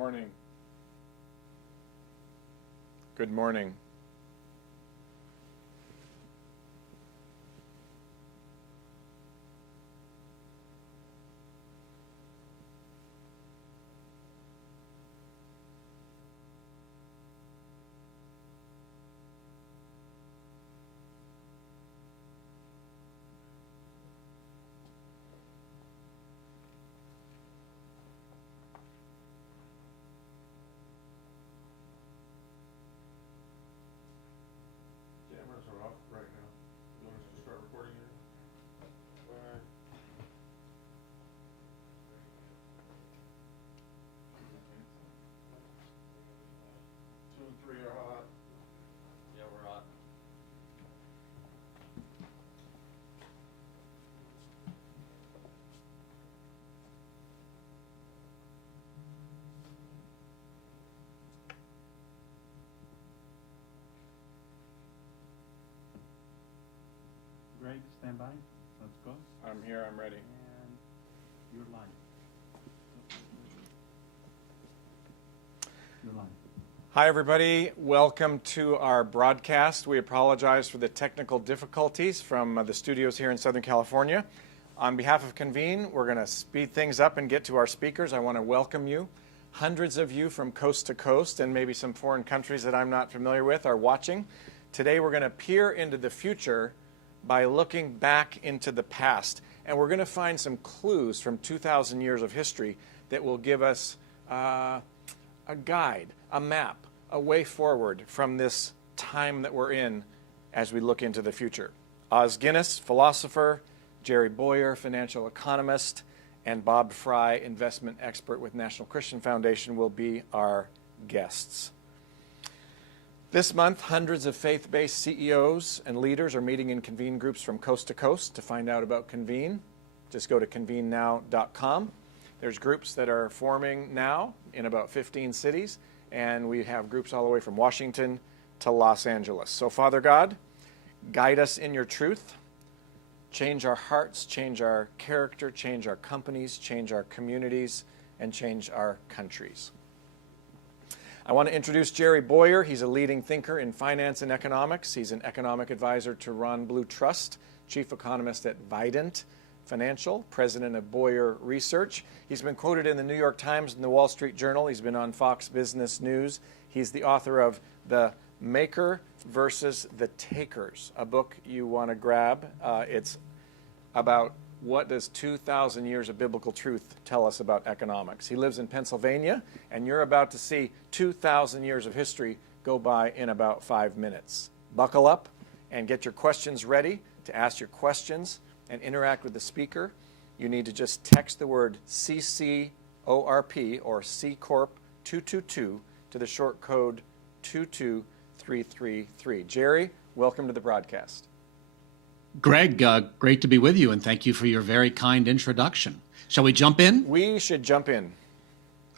morning. Good morning. Cameras are off right now. You want us to start recording here? Two and three are hot. Yeah, we're on. Greg, stand by. Let's go. I'm here, I'm ready. And you're live. You're live. Hi, everybody. Welcome to our broadcast. We apologize for the technical difficulties from the studios here in Southern California. On behalf of Convene, we're going to speed things up and get to our speakers. I want to welcome you. Hundreds of you from coast to coast and maybe some foreign countries that I'm not familiar with are watching. Today, we're going to peer into the future by looking back into the past. And we're going to find some clues from 2,000 years of history that will give us a guide, a map, a way forward from this time that we're in as we look into the future. Os Guinness, philosopher, Jerry Bowyer, financial economist, and Bob Fry, investment expert with National Christian Foundation, will be our guests. This month, hundreds of faith-based CEOs and leaders are meeting in Convene groups from coast to coast. To find out about Convene, just go to convenenow.com. There's groups that are forming now in about 15 cities, and we have groups all the way from Washington to Los Angeles. So, Father God, guide us in your truth. Change our hearts, change our character, change our companies, change our communities, and change our countries. I want to introduce Jerry Bowyer. He's a leading thinker in finance and economics. He's an economic advisor to Ron Blue Trust, chief economist at Vidant Financial, president of Bowyer Research. He's been quoted in the New York Times and the Wall Street Journal. He's been on Fox Business News. He's the author of The Maker versus the Takers, a book you want to grab. It's about what does 2,000 years of biblical truth tell us about economics. He lives in Pennsylvania, and you're about to see 2,000 years of history go by in about 5 minutes. Buckle up and get your questions ready to ask your questions and interact with the speaker. You need to just text the word CCORP or C Corp 222 to the short code 22333. Jerry, welcome to the broadcast. Greg, great to be with you, and thank you for your very kind introduction. Shall we jump in? We should jump in.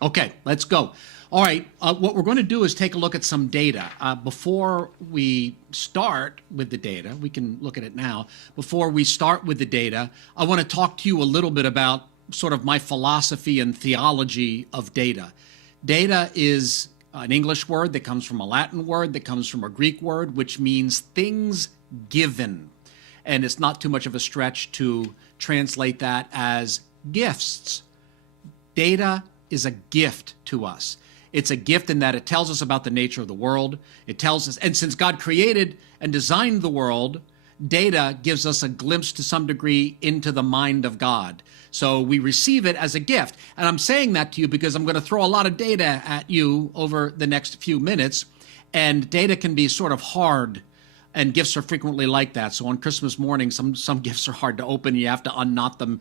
Okay, let's go. All right, what we're going to do is take a look at some data. Before we start with the data, we can look at it now. Before we start with the data, I want to talk to you a little bit about sort of my philosophy and theology of data. Data is an English word that comes from a Latin word that comes from a Greek word, which means things given. And it's not too much of a stretch to translate that as gifts. Data is a gift to us. It's a gift in that it tells us about the nature of the world. It tells us, and since God created and designed the world, data gives us a glimpse to some degree into the mind of God. So we receive it as a gift. And I'm saying that to you because I'm going to throw a lot of data at you over the next few minutes. And data can be sort of hard, and gifts are frequently like that. So on Christmas morning, some gifts are hard to open. You have to unknot them.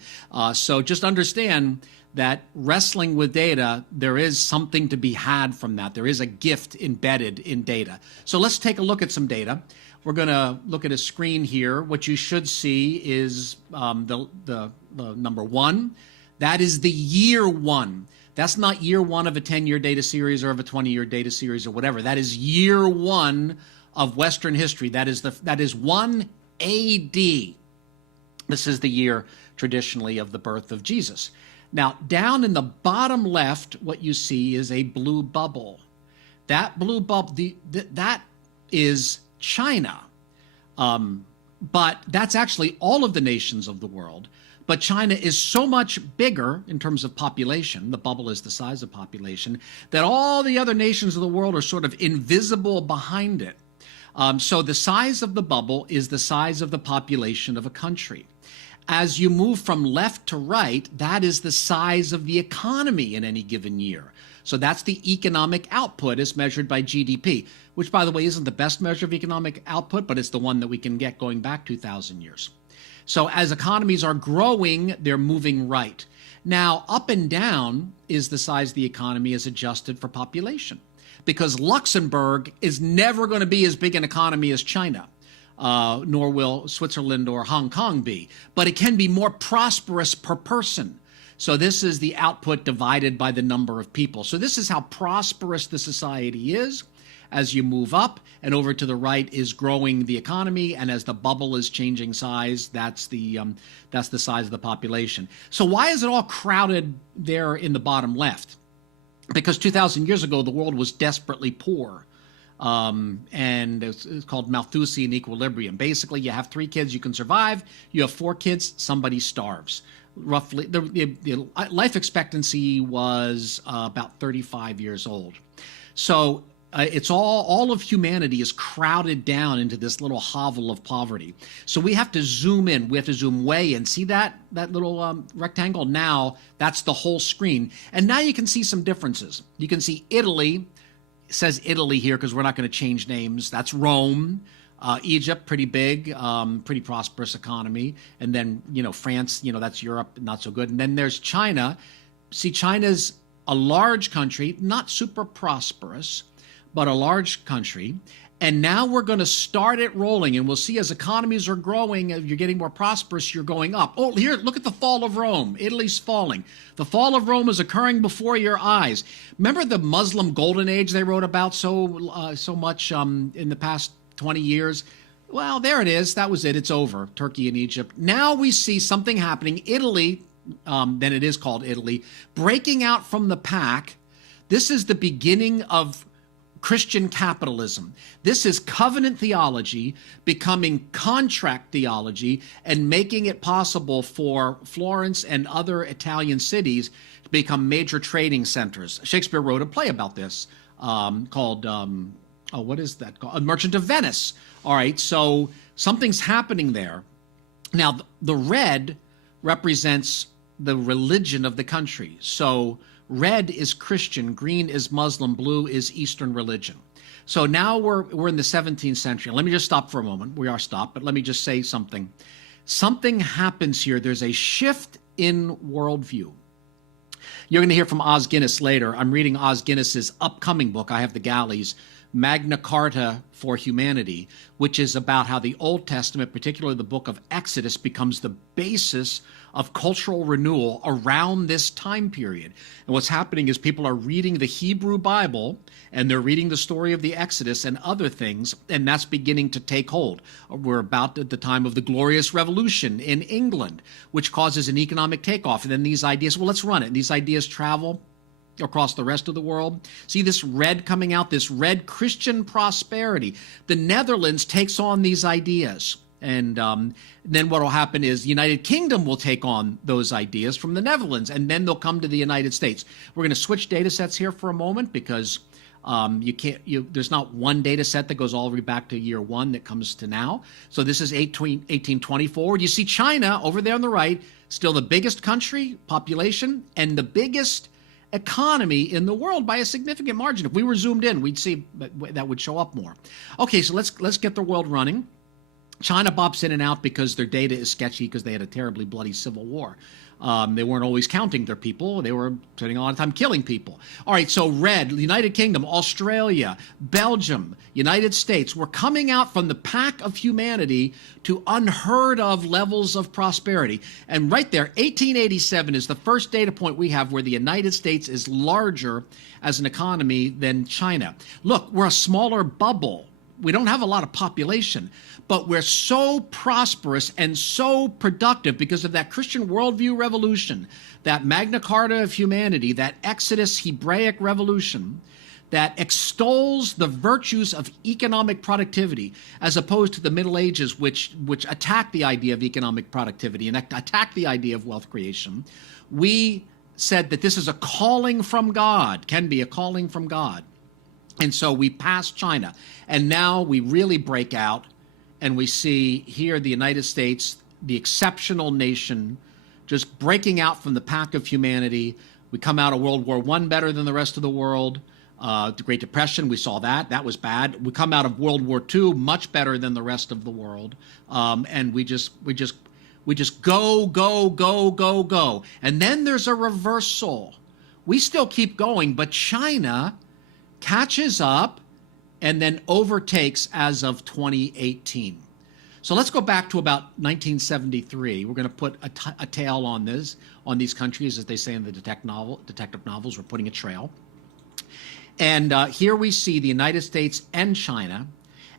So just understand that wrestling with data, there is something to be had from that. There is a gift embedded in data. So let's take a look at some data. We're going to look at a screen here. What you should see is the number one. That is the year one. That's not year one of a 10-year data series or of a 20-year data series or whatever. That is year one of Western history. That is 1 AD. This is the year traditionally of the birth of Jesus. Now, down in the bottom left, what you see is a blue bubble. That blue bubble, that is China. But that's actually all of the nations of the world. But China is so much bigger in terms of population, the bubble is the size of population, that all the other nations of the world are sort of invisible behind it. So the size of the bubble is the size of the population of a country. As you move from left to right, that is the size of the economy in any given year. So that's the economic output as measured by GDP, which, by the way, isn't the best measure of economic output, but it's the one that we can get going back 2,000 years. So as economies are growing, they're moving right. Now, up and down is the size of the economy as adjusted for population, because Luxembourg is never going to be as big an economy as China, nor will Switzerland or Hong Kong be, but it can be more prosperous per person. So this is the output divided by the number of people. So this is how prosperous the society is. As you move up and over to the right is growing the economy, and as the bubble is changing size, that's the size of the population. So why is it all crowded there in the bottom left? Because 2,000 years ago, the world was desperately poor, and it's called Malthusian equilibrium. Basically, you have 3 kids, you can survive. You have 4 kids, somebody starves. Roughly, the life expectancy was about 35 years old. So it's all of humanity is crowded down into this little hovel of poverty. So we have to zoom in. We have to zoom way in. See that little rectangle? Now that's the whole screen. And now you can see some differences. You can see Italy. It says Italy here because we're not going to change names. That's Rome. Egypt, pretty big, pretty prosperous economy. And then, France, that's Europe, not so good. And then there's China. See, China's a large country, not super prosperous, but a large country. And now we're going to start it rolling, and we'll see as economies are growing, you're getting more prosperous, you're going up. Oh, here, look at the fall of Rome. Italy's falling. The fall of Rome is occurring before your eyes. Remember the Muslim Golden Age they wrote about so much in the past 20 years? Well, there it is. That was it. It's over. Turkey and Egypt. Now we see something happening. Italy, then it is called Italy, breaking out from the pack. This is the beginning of Christian capitalism. This is covenant theology becoming contract theology and making it possible for Florence and other Italian cities to become major trading centers. Shakespeare wrote a play about this called, what is that called? A Merchant of Venice. All right, so something's happening there. Now, the red represents the religion of the country. So red is Christian, green is Muslim, blue is Eastern religion. So now we're in the 17th century. Let me just stop for a moment. We are stopped, but let me just say something. Something happens here. There's a shift in worldview. You're going to hear from Os Guinness later. I'm reading Os Guinness's upcoming book. I have the galleys, Magna Carta for Humanity, which is about how the Old Testament, particularly the book of Exodus, becomes the basis of cultural renewal around this time period. And what's happening is people are reading the Hebrew Bible, and they're reading the story of the Exodus and other things, and that's beginning to take hold. We're about at the time of the Glorious Revolution in England, which causes an economic takeoff. And then these ideas, well, let's run it. These ideas travel across the rest of the world. See this red coming out, this red Christian prosperity. The Netherlands takes on these ideas. And then what will happen is the United Kingdom will take on those ideas from the Netherlands, and then they'll come to the United States. We're going to switch data sets here for a moment because there's not one data set that goes all the way back to year 1 that comes to now. So this is 1820 forward. You see China over there on the right, still the biggest country, population, and the biggest economy in the world by a significant margin. If we were zoomed in, we'd see that would show up more. Okay, so let's get the world running. China bops in and out because their data is sketchy because they had a terribly bloody civil war. They weren't always counting their people. They were spending a lot of time killing people. All right, so red, United Kingdom, Australia, Belgium, United States, we're coming out from the pack of humanity to unheard of levels of prosperity. And right there, 1887 is the first data point we have where the United States is larger as an economy than China. Look, we're a smaller bubble. we don't have a lot of population, but we're so prosperous and so productive because of that Christian worldview revolution, that Magna Carta of humanity, that Exodus Hebraic revolution, that extols the virtues of economic productivity as opposed to the Middle Ages, which attack the idea of economic productivity and attack the idea of wealth creation. We said that this is a calling from God, can be a calling from God. And so we passed China. And now we really break out and we see here the United States, the exceptional nation, just breaking out from the pack of humanity. We come out of World War I better than the rest of the world. The Great Depression, we saw that. That was bad. We come out of World War II much better than the rest of the world. And we just go, go, go, go, go. And then there's a reversal. We still keep going, but China catches up and then overtakes as of 2018. So let's go back to about 1973. We're going to put a tail on these countries, as they say in the detective novels. We're putting a trail. And here we see the United States and China.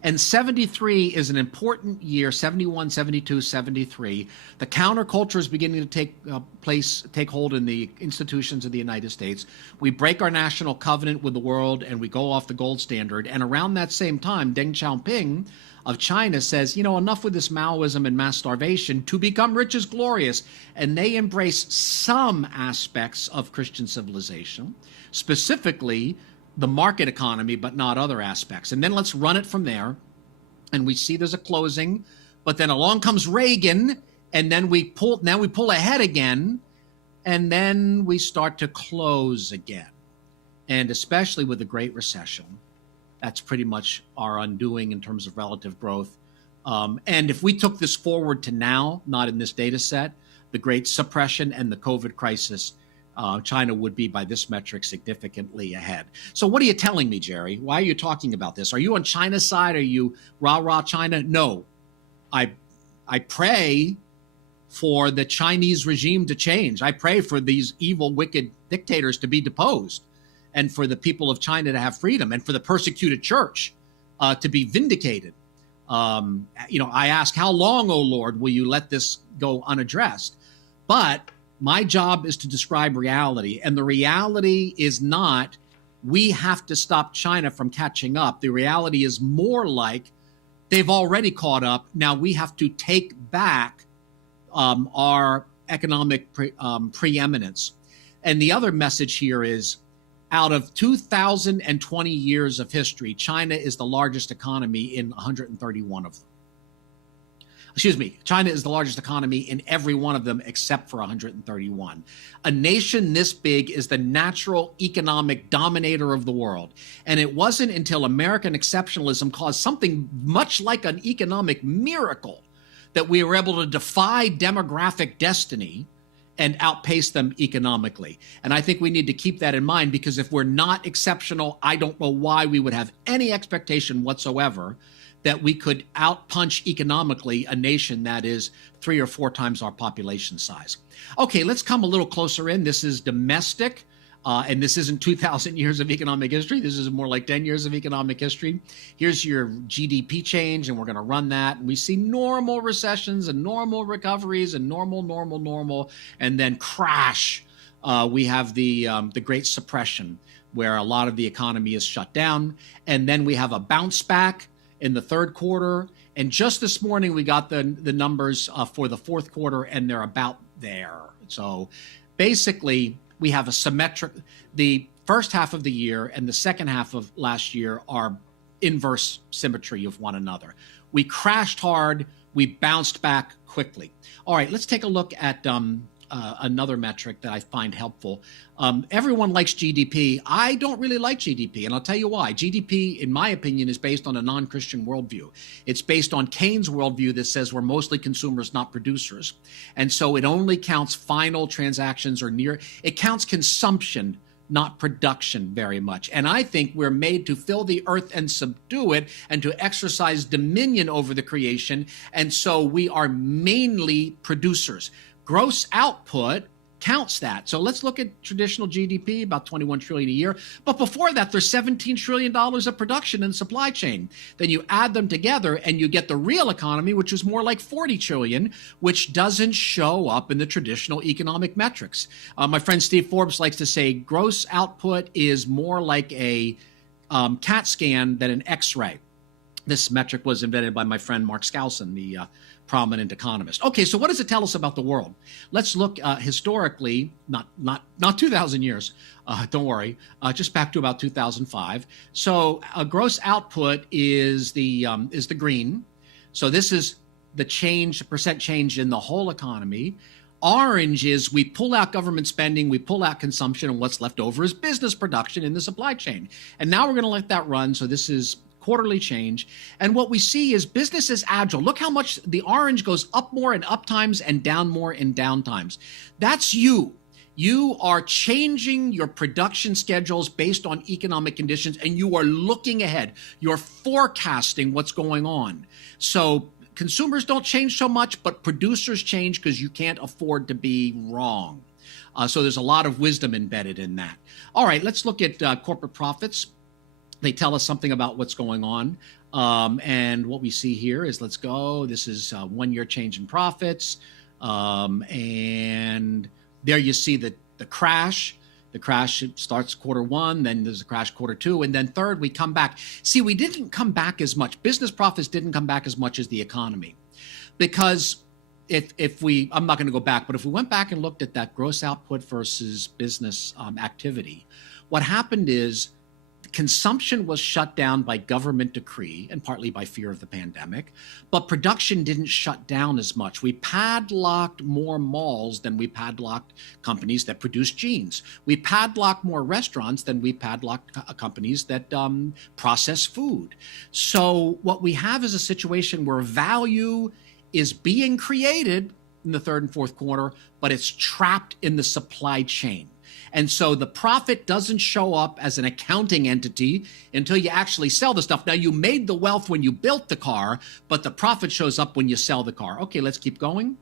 And 73 is an important year, 71, 72, 73. The counterculture is beginning to take hold in the institutions of the United States. We break our national covenant with the world and we go off the gold standard. And around that same time, Deng Xiaoping of China says, enough with this Maoism and mass starvation. To become rich is glorious. And they embrace some aspects of Christian civilization, specifically the market economy, but not other aspects. And then let's run it from there. And we see there's a closing, but then along comes Reagan, and then we pull ahead again, and then we start to close again. And especially with the Great Recession, that's pretty much our undoing in terms of relative growth. And if we took this forward to now, not in this data set, the Great Suppression and the COVID crisis, China would be, by this metric, significantly ahead. So what are you telling me, Jerry? Why are you talking about this? Are you on China's side? Are you rah-rah China? No. I pray for the Chinese regime to change. I pray for these evil, wicked dictators to be deposed and for the people of China to have freedom and for the persecuted church to be vindicated. I ask, how long, O Lord, will you let this go unaddressed? But my job is to describe reality, and the reality is not we have to stop China from catching up. The reality is more like they've already caught up. Now we have to take back our economic preeminence. And the other message here is, out of 2,020 years of history, China is the largest economy in 131 of them. China is the largest economy in every one of them except for 131. A nation this big is the natural economic dominator of the world. And it wasn't until American exceptionalism caused something much like an economic miracle that we were able to defy demographic destiny and outpace them economically. And I think we need to keep that in mind, because if we're not exceptional, I don't know why we would have any expectation whatsoever that we could outpunch economically a nation that is 3 or 4 times our population size. Okay, let's come a little closer in. This is domestic, and this isn't 2,000 years of economic history. This is more like 10 years of economic history. Here's your GDP change, and we're going to run that. And we see normal recessions and normal recoveries and normal, and then crash. We have the Great Suppression, where a lot of the economy is shut down. And then we have a bounce back in the third quarter. And just this morning, we got the numbers for the fourth quarter, and they're about there. So basically, we have a symmetric, the first half of the year and the second half of last year are inverse symmetry of one another. We crashed hard, we bounced back quickly. All right, let's take a look at another metric that I find helpful. Everyone likes GDP. I don't really like GDP, and I'll tell you why. GDP, in my opinion, is based on a non-Christian worldview. It's based on Keynes' worldview that says we're mostly consumers, not producers. And so it only counts final transactions or it counts consumption, not production very much. And I think we're made to fill the earth and subdue it and to exercise dominion over the creation. And so we are mainly producers. Gross output counts that. So let's look at traditional GDP, about 21 trillion a year. But before that, there's $17 trillion of production in the supply chain. Then you add them together and you get the real economy, which is more like 40 trillion, which doesn't show up in the traditional economic metrics. My friend Steve Forbes likes to say gross output is more like a CAT scan than an X-ray. This metric was invented by my friend Mark Skousen, the prominent economist. Okay, so what does it tell us about the world? Let's look historically, not 2,000 years. Don't worry, just back to about 2005. So gross output is the green. So this is the change, percent change in the whole economy. Orange is we pull out government spending, we pull out consumption, and what's left over is business production in the supply chain. And now we're going to let that run. So this is quarterly change. And what we see is business is agile. Look how much the orange goes up more in up times and down more in down times. That's you. You are changing your production schedules based on economic conditions, and you are looking ahead. You're forecasting what's going on. So consumers don't change so much, but producers change because you can't afford to be wrong. So there's a lot of wisdom embedded in that. All right, let's look at corporate profits. They tell us something about what's going on. And what we see here is, let's go. This is 1 year change in profits. And there you see the crash. The crash starts Q1, then there's a crash Q2, and then third, we come back. See, we didn't come back as much. Business profits didn't come back as much as the economy. Because if we, I'm not going to go back, but if we went back and looked at that gross output versus business activity, what happened is consumption was shut down by government decree and partly by fear of the pandemic, but production didn't shut down as much. We padlocked more malls than we padlocked companies that produce jeans. We padlocked more restaurants than we padlocked companies that process food. So what we have is a situation where value is being created in the third and fourth quarter, but it's trapped in the supply chain. And so the profit doesn't show up as an accounting entity until you actually sell the stuff. Now, you made the wealth when you built the car, but the profit shows up when you sell the car. Okay, let's keep going.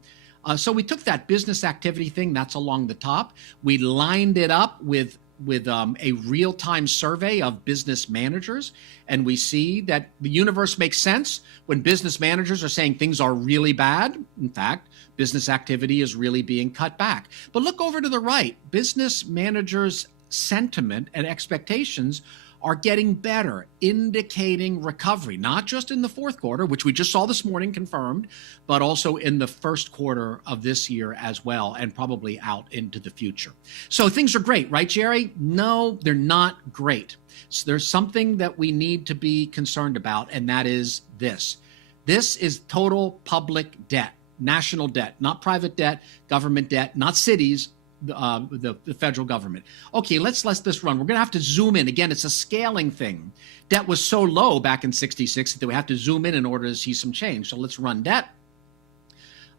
So we took that business activity thing, that's along the top. We lined it up with a real-time survey of business managers, and we see that the universe makes sense when business managers are saying things are really bad. In fact, business activity is really being cut back. But look over to the right. Business managers' sentiment and expectations are getting better, indicating recovery, not just in the fourth quarter, which we just saw this morning confirmed, but also in the first quarter of this year as well, and probably out into the future. So things are great, right, Jerry? No, they're not great. So there's something that we need to be concerned about, and that is this. This is total public debt, national debt, not private debt, government debt, not cities, the federal government. Okay, let's let this run. We're going to have to zoom in. Again, it's a scaling thing. Debt was so low back in '66 that we have to zoom in order to see some change. So let's run debt.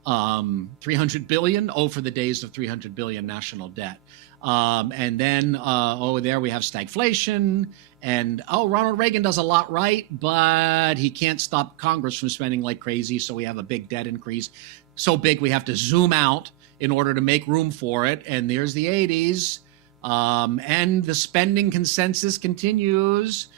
300 billion. Oh, for the days of 300 billion national debt. And then, there we have stagflation. And, Ronald Reagan does a lot right, but he can't stop Congress from spending like crazy. So we have a big debt increase. So big we have to zoom out in order to make room for it. And there's the 80s. And the spending consensus continues.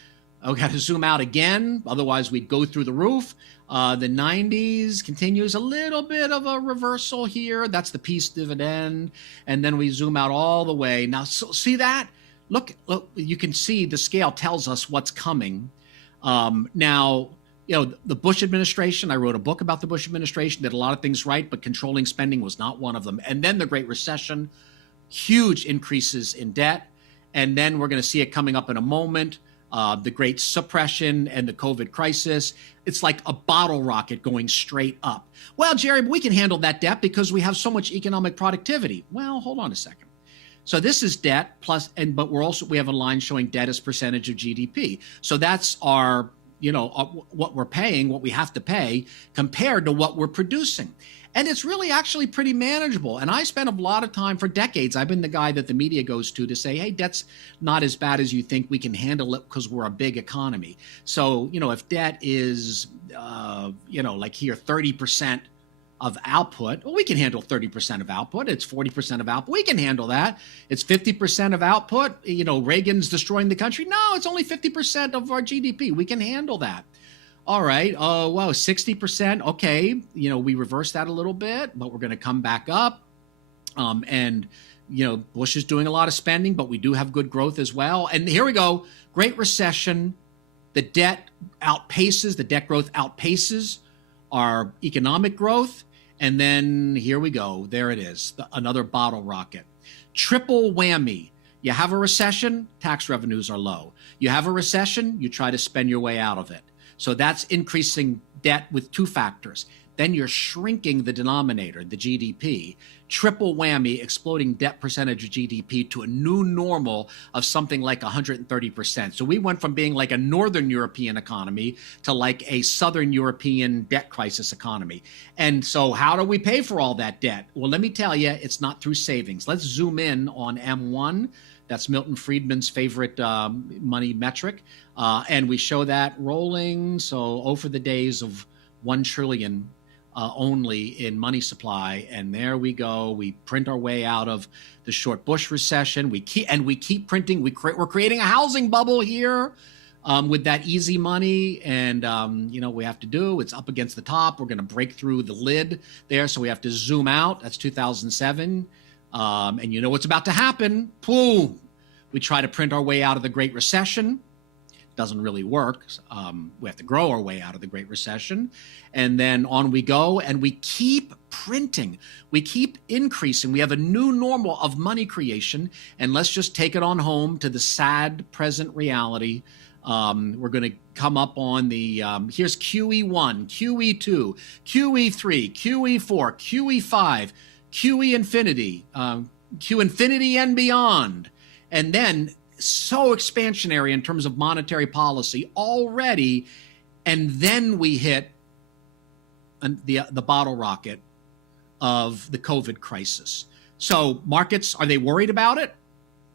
We got to zoom out again. Otherwise, we'd go through the roof. The 90s continues, a little bit of a reversal here. That's the peace dividend. And then we zoom out all the way. Now, so see that? Look, you can see the scale tells us what's coming. Now, the Bush administration, I wrote a book about the Bush administration, did a lot of things right, but controlling spending was not one of them. And then the Great Recession, huge increases in debt. And then we're going to see it coming up in a moment. The Great Suppression and the COVID crisis. It's like a bottle rocket going straight up. Well, Jerry, we can handle that debt because we have so much economic productivity. Well, hold on a second. So this is debt plus, but we have a line showing debt as percentage of GDP. So that's our, what we're paying, what we have to pay compared to what we're producing. And it's really actually pretty manageable. And I spent a lot of time for decades. I've been the guy that the media goes to say, hey, debt's not as bad as you think. We can handle it because we're a big economy. So, if debt is, like here, 30% of output. Well, we can handle 30% of output. It's 40% of output. We can handle that. It's 50% of output. Reagan's destroying the country. No, it's only 50% of our GDP. We can handle that. All right. Oh, wow. 60%. Okay. We reverse that a little bit, but we're going to come back up. Bush is doing a lot of spending, but we do have good growth as well. And here we go. Great recession. The debt growth outpaces our economic growth. And then here we go. There it is. Another bottle rocket. Triple whammy. You have a recession, tax revenues are low. You have a recession, you try to spend your way out of it. So that's increasing debt with two factors. Then you're shrinking the denominator, the GDP. Triple whammy, exploding debt percentage of GDP to a new normal of something like 130%. So we went from being like a Northern European economy to like a Southern European debt crisis economy. And so how do we pay for all that debt? Well, let me tell you, it's not through savings. Let's zoom in on M1. That's Milton Friedman's favorite money metric. And we show that rolling. So for the days of 1 trillion only in money supply, and there we go. We print our way out of the short Bush recession. We keep printing. We're creating a housing bubble here with that easy money, and we have to do. It's up against the top. We're going to break through the lid there, so we have to zoom out. That's 2007, and you know what's about to happen? Boom! We try to print our way out of the Great Recession. Doesn't really work. We have to grow our way out of the Great Recession. And then on we go, and we keep printing. We keep increasing. We have a new normal of money creation. And let's just take it on home to the sad present reality. We're going to come up on the, here's QE1, QE2, QE3, QE4, QE5, QE infinity, Q infinity and beyond. And then so expansionary in terms of monetary policy already, and then we hit the bottle rocket of the COVID crisis. So markets, are they worried about it?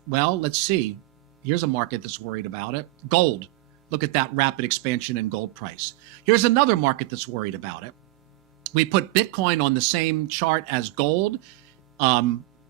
Well, let's see. Here's a market that's worried about it. Gold. Look at that rapid expansion in gold price. Here's another market that's worried about it. We put Bitcoin on the same chart as gold.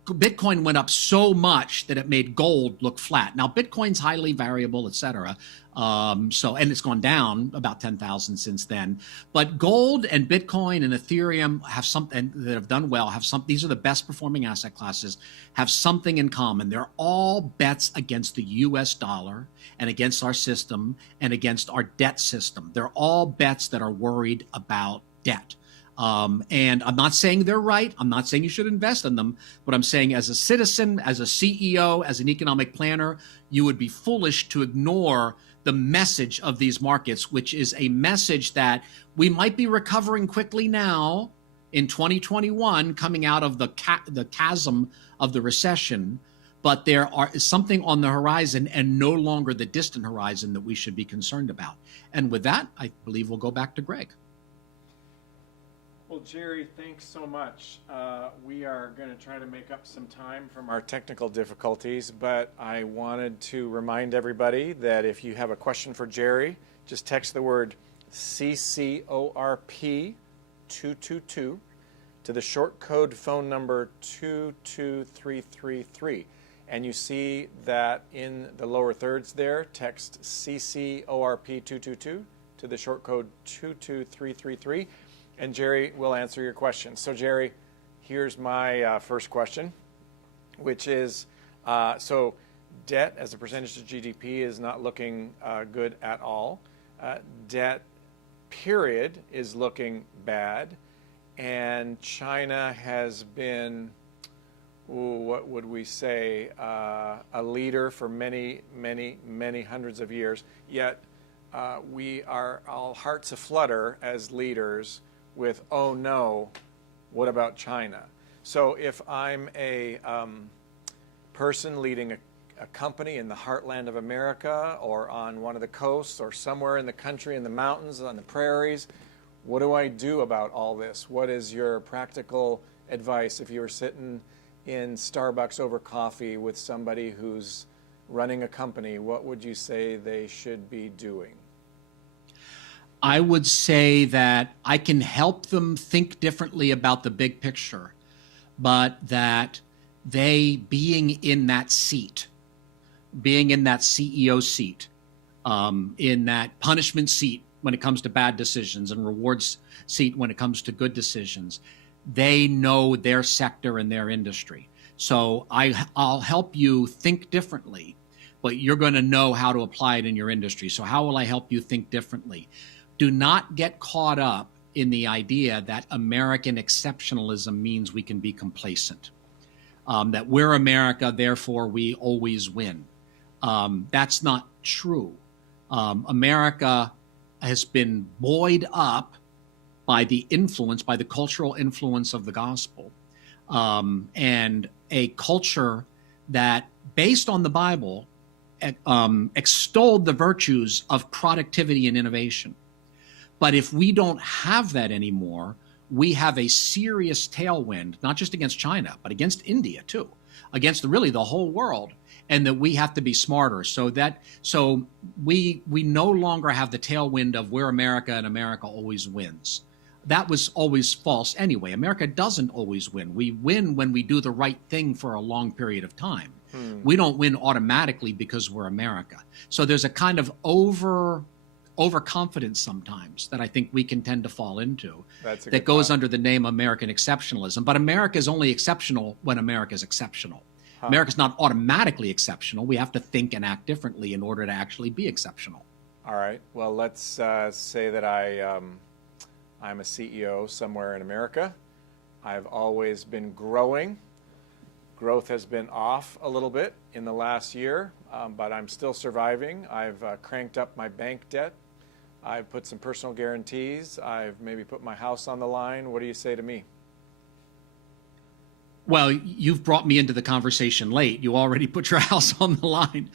Bitcoin went up so much that it made gold look flat. Now, Bitcoin's highly variable, et cetera. And it's gone down about 10,000 since then. But gold and Bitcoin and Ethereum have something that have done well, these are the best performing asset classes, have something in common. They're all bets against the US dollar and against our system and against our debt system. They're all bets that are worried about debt. And I'm not saying they're right. I'm not saying you should invest in them, but I'm saying as a citizen, as a CEO, as an economic planner, you would be foolish to ignore the message of these markets, which is a message that we might be recovering quickly now in 2021, coming out of the chasm of the recession, but there is something on the horizon and no longer the distant horizon that we should be concerned about. And with that, I believe we'll go back to Greg. Well, Jerry, thanks so much. We are going to try to make up some time from our technical difficulties, but I wanted to remind everybody that if you have a question for Jerry, just text the word CCORP 222 to the short code phone number 22333. And you see that in the lower thirds there, text CCORP 222 to the short code 22333. And Jerry will answer your question. So Jerry, here's my first question, which is, so debt as a percentage of GDP is not looking good at all. Debt, period, is looking bad. And China has been, what would we say, a leader for many, many, many hundreds of years. Yet we are all hearts aflutter as leaders with, oh no, what about China? So if I'm a person leading a company in the heartland of America or on one of the coasts or somewhere in the country, in the mountains, on the prairies, what do I do about all this? What is your practical advice if you were sitting in Starbucks over coffee with somebody who's running a company? What would you say they should be doing? I would say that I can help them think differently about the big picture, but that they being in that seat, being in that CEO seat, in that punishment seat when it comes to bad decisions and rewards seat when it comes to good decisions, they know their sector and their industry. So I'll help you think differently, but you're going to know how to apply it in your industry. So how will I help you think differently? Do not get caught up in the idea that American exceptionalism means we can be complacent, that we're America, therefore we always win. That's not true. America has been buoyed up by the influence, by the cultural influence of the gospel, and a culture that, based on the Bible, extolled the virtues of productivity and innovation. But if we don't have that anymore, we have a serious tailwind, not just against China, but against India too, against really the whole world, and that we have to be smarter. So we no longer have the tailwind of we're America and America always wins. That was always false anyway. America doesn't always win. We win when we do the right thing for a long period of time. We don't win automatically because we're America. So there's a kind of overconfidence sometimes that I think we can tend to fall into that goes under the name American exceptionalism. But America is only exceptional when America is exceptional. America's not automatically exceptional. We have to think and act differently in order to actually be exceptional. All right. Well, let's say that I'm a CEO somewhere in America. I've always been growing. Growth has been off a little bit in the last year, but I'm still surviving. I've cranked up my bank debt. I've put some personal guarantees. I've maybe put my house on the line. What do you say to me? Well, you've brought me into the conversation late. You already put your house on the line.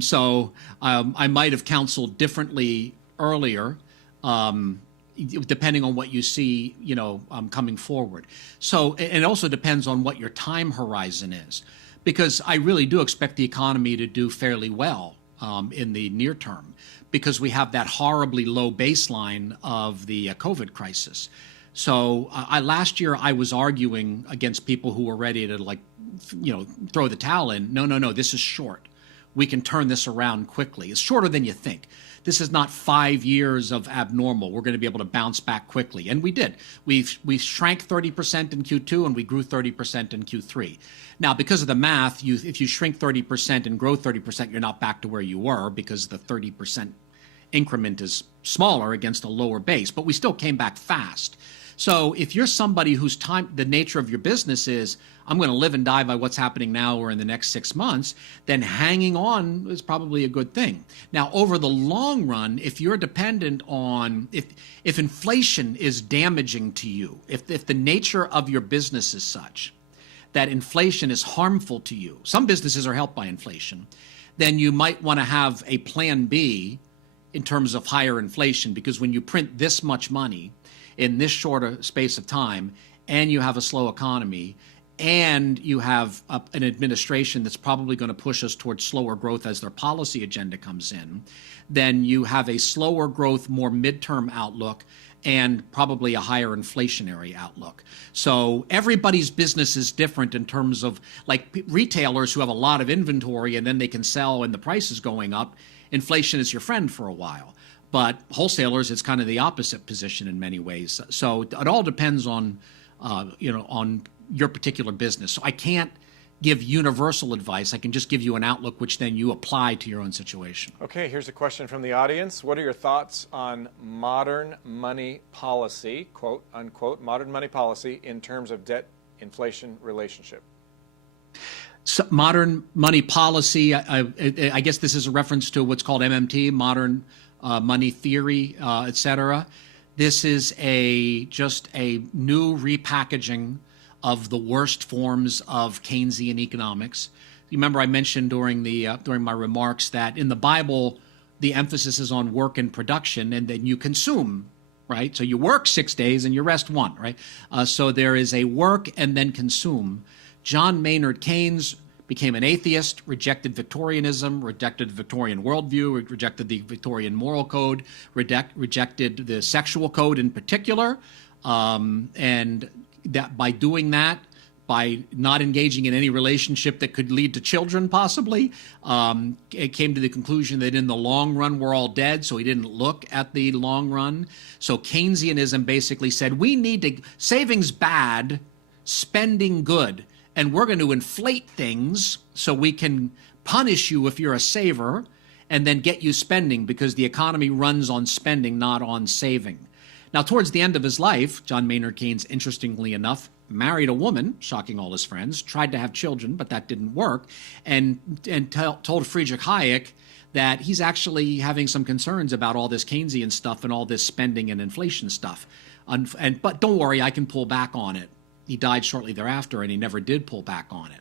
So I might have counseled differently earlier, depending on what you see, coming forward. So it also depends on what your time horizon is, because I really do expect the economy to do fairly well in the near term, because we have that horribly low baseline of the COVID crisis. So last year I was arguing against people who were ready to throw the towel in. No, this is short. We can turn this around quickly. It's shorter than you think. This is not 5 years of abnormal. We're going to be able to bounce back quickly. And we did. We shrank 30% in Q2 and we grew 30% in Q3. Now, because of the math, if you shrink 30% and grow 30%, you're not back to where you were, because the 30% increment is smaller against a lower base, but we still came back fast. So if you're somebody whose the nature of your business is, I'm going to live and die by what's happening now or in the next 6 months, then hanging on is probably a good thing. Now, over the long run, if you're dependent on, if inflation is damaging to you, if the nature of your business is such that inflation is harmful to you, some businesses are helped by inflation, then you might want to have a plan B in terms of higher inflation, because when you print this much money in this shorter space of time, and you have a slow economy, and you have an administration that's probably going to push us towards slower growth as their policy agenda comes in, then you have a slower growth, more midterm outlook, and probably a higher inflationary outlook. So everybody's business is different in terms of, like, retailers who have a lot of inventory and then they can sell and the price is going up. Inflation is your friend for a while. But wholesalers, it's kind of the opposite position in many ways. So it all depends on, on your particular business. So I can't give universal advice. I can just give you an outlook, which then you apply to your own situation. Okay, here's a question from the audience. What are your thoughts on modern money policy, quote unquote, modern money policy in terms of debt inflation relationship? So modern money policy, I guess this is a reference to what's called MMT, modern money theory, et cetera. This is just a new repackaging of the worst forms of Keynesian economics. You remember I mentioned during my remarks that in the Bible, the emphasis is on work and production, and then you consume, right? So you work 6 days and you rest 1, right? So there is a work and then consume. John Maynard Keynes became an atheist, rejected Victorianism, rejected the Victorian worldview, rejected the Victorian moral code, rejected the sexual code in particular, and that by doing that, by not engaging in any relationship that could lead to children, possibly, it came to the conclusion that in the long run we're all dead, so he didn't look at the long run. So Keynesianism basically said, we need to, savings bad, spending good, and we're going to inflate things so we can punish you if you're a saver and then get you spending, because the economy runs on spending, not on saving. Now, towards the end of his life, John Maynard Keynes, interestingly enough, married a woman, shocking all his friends, tried to have children, but that didn't work, and told Friedrich Hayek that he's actually having some concerns about all this Keynesian stuff and all this spending and inflation stuff. But don't worry, I can pull back on it. He died shortly thereafter, and he never did pull back on it.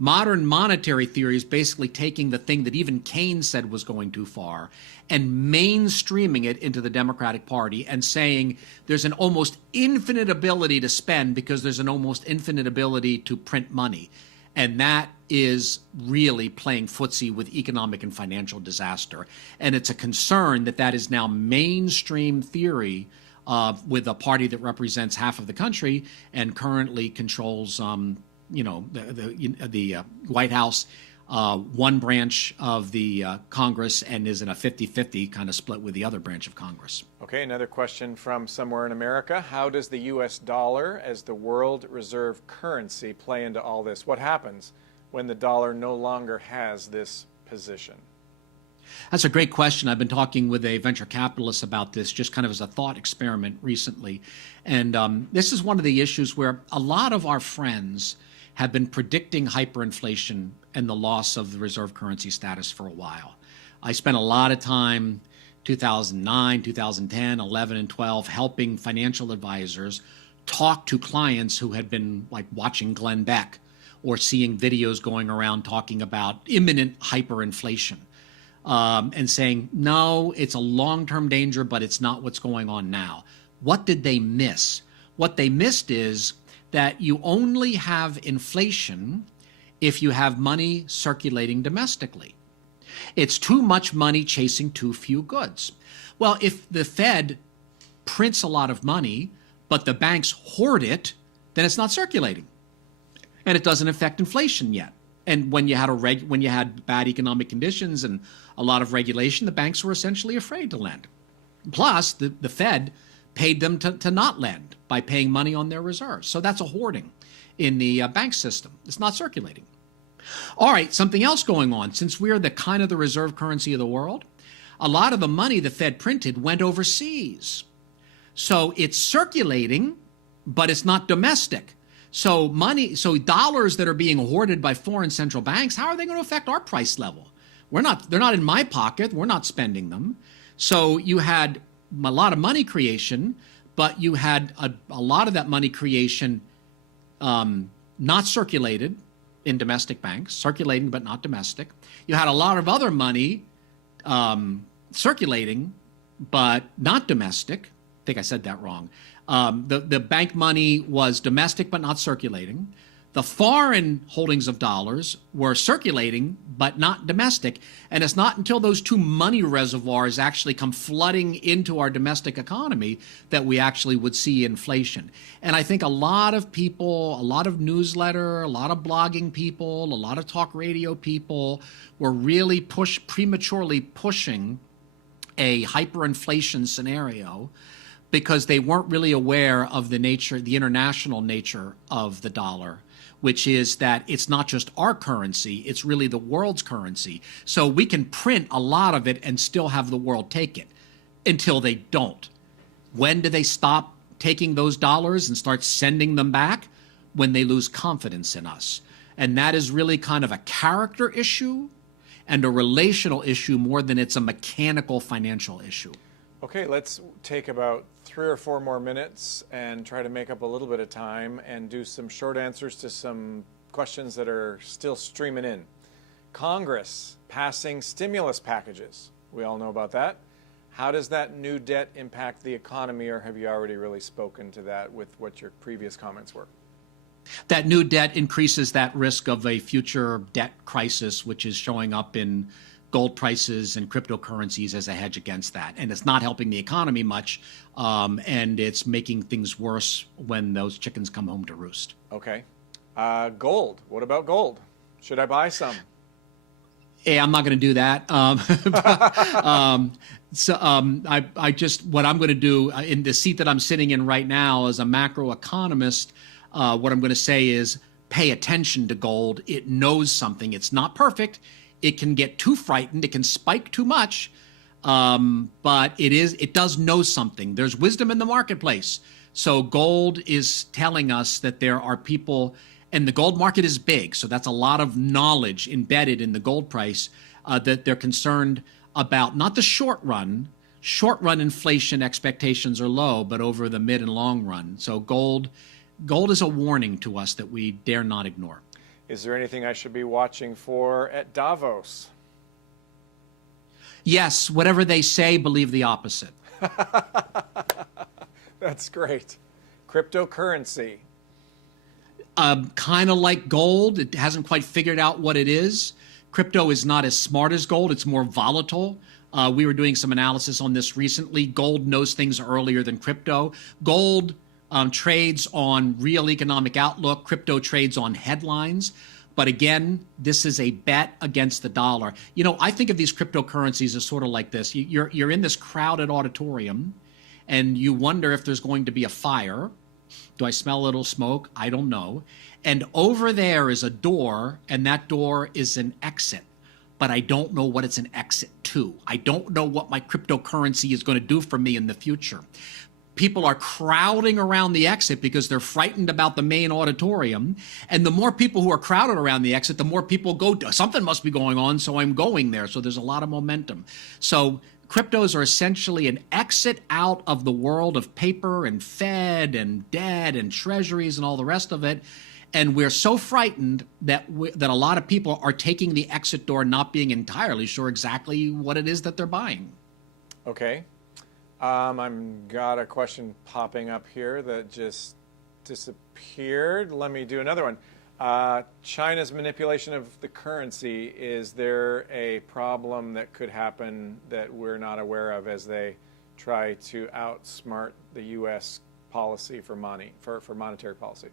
Modern monetary theory is basically taking the thing that even Keynes said was going too far and mainstreaming it into the Democratic Party and saying there's an almost infinite ability to spend because there's an almost infinite ability to print money. And that is really playing footsie with economic and financial disaster. And it's a concern that that is now mainstream theory with a party that represents half of the country and currently controls the White House, one branch of the Congress, and is in a 50-50 kind of split with the other branch of Congress. Okay, another question from somewhere in America. How does the U.S. dollar as the world reserve currency play into all this? What happens when the dollar no longer has this position? That's a great question. I've been talking with a venture capitalist about this just kind of as a thought experiment recently. And this is one of the issues where a lot of our friends have been predicting hyperinflation and the loss of the reserve currency status for a while. I spent a lot of time 2009, 2010, 11, and 12 helping financial advisors talk to clients who had been like watching Glenn Beck or seeing videos going around talking about imminent hyperinflation and saying, no, it's a long-term danger, but it's not what's going on now. What did they miss? What they missed is that you only have inflation if you have money circulating domestically. It's too much money chasing too few goods. Well, if the Fed prints a lot of money, but the banks hoard it, then it's not circulating. And it doesn't affect inflation yet. And when you had bad economic conditions and a lot of regulation, the banks were essentially afraid to lend. Plus, the Fed paid them to not lend by paying money on their reserves. So that's a hoarding in the bank system. It's not circulating. All right, something else going on. Since we're the kind of the reserve currency of the world, a lot of the money the Fed printed went overseas. So it's circulating, but it's not domestic. So dollars that are being hoarded by foreign central banks, how are they going to affect our price level? They're not in my pocket. We're not spending them. So you had a lot of money creation, but you had a lot of that money creation not circulated in domestic banks, circulating but not domestic. You had a lot of other money circulating but not domestic. I think I said that wrong. The bank money was domestic but not circulating. The foreign holdings of dollars were circulating but not domestic. And it's not until those two money reservoirs actually come flooding into our domestic economy that we actually would see inflation. And I think a lot of people, a lot of newsletter, a lot of blogging people, a lot of talk radio people were really prematurely pushing a hyperinflation scenario because they weren't really aware of the international nature of the dollar, which is that it's not just our currency, it's really the world's currency. So we can print a lot of it and still have the world take it until they don't. When do they stop taking those dollars and start sending them back? When they lose confidence in us. And that is really kind of a character issue and a relational issue more than it's a mechanical financial issue. Okay, let's take about 3 or 4 more minutes and try to make up a little bit of time and do some short answers to some questions that are still streaming in. Congress passing stimulus packages. We all know about that. How does that new debt impact the economy, or have you already really spoken to that with what your previous comments were? That new debt increases that risk of a future debt crisis, which is showing up in gold prices and cryptocurrencies as a hedge against that. And it's not helping the economy much, and it's making things worse when those chickens come home to roost. Okay. Gold. What about gold? Should I buy some? Hey, I'm not going to do that. I just, what I'm going to do in the seat that I'm sitting in right now as a macroeconomist, what I'm going to say is pay attention to gold. It knows something. It's not perfect. It can get too frightened. It can spike too much. But it does know something. There's wisdom in the marketplace. So gold is telling us that there are people, and the gold market is big. So that's a lot of knowledge embedded in the gold price, that they're concerned about not the short run. Short run inflation expectations are low, but over the mid and long run. So gold is a warning to us that we dare not ignore. Is there anything I should be watching for at Davos? Yes, whatever they say, believe the opposite. That's great. Cryptocurrency. Kind of like gold, it hasn't quite figured out what it is. Crypto is not as smart as gold. It's more volatile. We were doing some analysis on this recently. Gold knows things earlier than crypto. Gold trades on real economic outlook. Crypto trades on headlines. But again, this is a bet against the dollar. You know, I think of these cryptocurrencies as sort of like this. You're in this crowded auditorium, and you wonder if there's going to be a fire. Do I smell a little smoke? I don't know. And over there is a door, and that door is an exit. But I don't know what it's an exit to. I don't know what my cryptocurrency is going to do for me in the future. People are crowding around the exit because they're frightened about the main auditorium. And the more people who are crowded around the exit, the more people go, something must be going on, so I'm going there. So there's a lot of momentum. So cryptos are essentially an exit out of the world of paper and Fed and debt and treasuries and all the rest of it. And we're so frightened that a lot of people are taking the exit door, not being entirely sure exactly what it is that they're buying. Okay. I've got a question popping up here that just disappeared. Let me do another one. China's manipulation of the currency. Is there a problem that could happen that we're not aware of as they try to outsmart the U.S. policy for money, for monetary policy?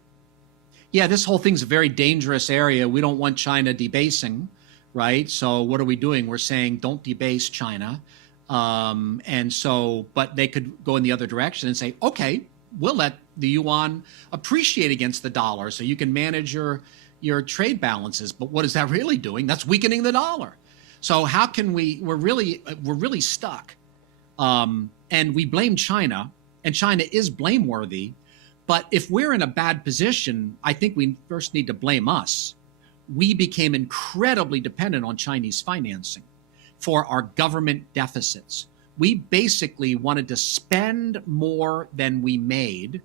Yeah, this whole thing's a very dangerous area. We don't want China debasing, right? So what are we doing? We're saying don't debase China. But they could go in the other direction and say, okay, we'll let the yuan appreciate against the dollar so you can manage your trade balances. But what is that really doing? That's weakening the dollar. So how can we're really stuck. And we blame China, and China is blameworthy. But if we're in a bad position, I think we first need to blame us. We became incredibly dependent on Chinese financing for our government deficits. We basically wanted to spend more than we made,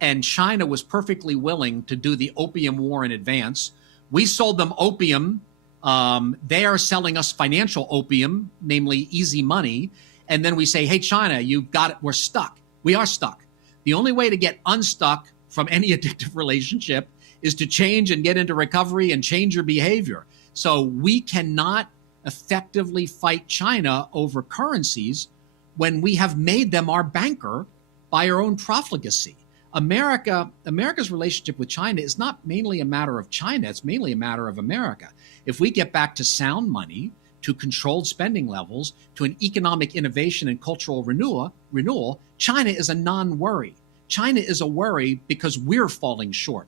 and China was perfectly willing to do the opium war in advance. We sold them opium. They are selling us financial opium, namely easy money. And then we say, hey, China, you've got it. We're stuck. We are stuck. The only way to get unstuck from any addictive relationship is to change and get into recovery and change your behavior. So we cannot effectively fight China over currencies when we have made them our banker by our own profligacy. America's relationship with China is not mainly a matter of China, it's mainly a matter of America. If we get back to sound money, to controlled spending levels, to an economic innovation and cultural renewal, China is a non-worry. China is a worry because we're falling short,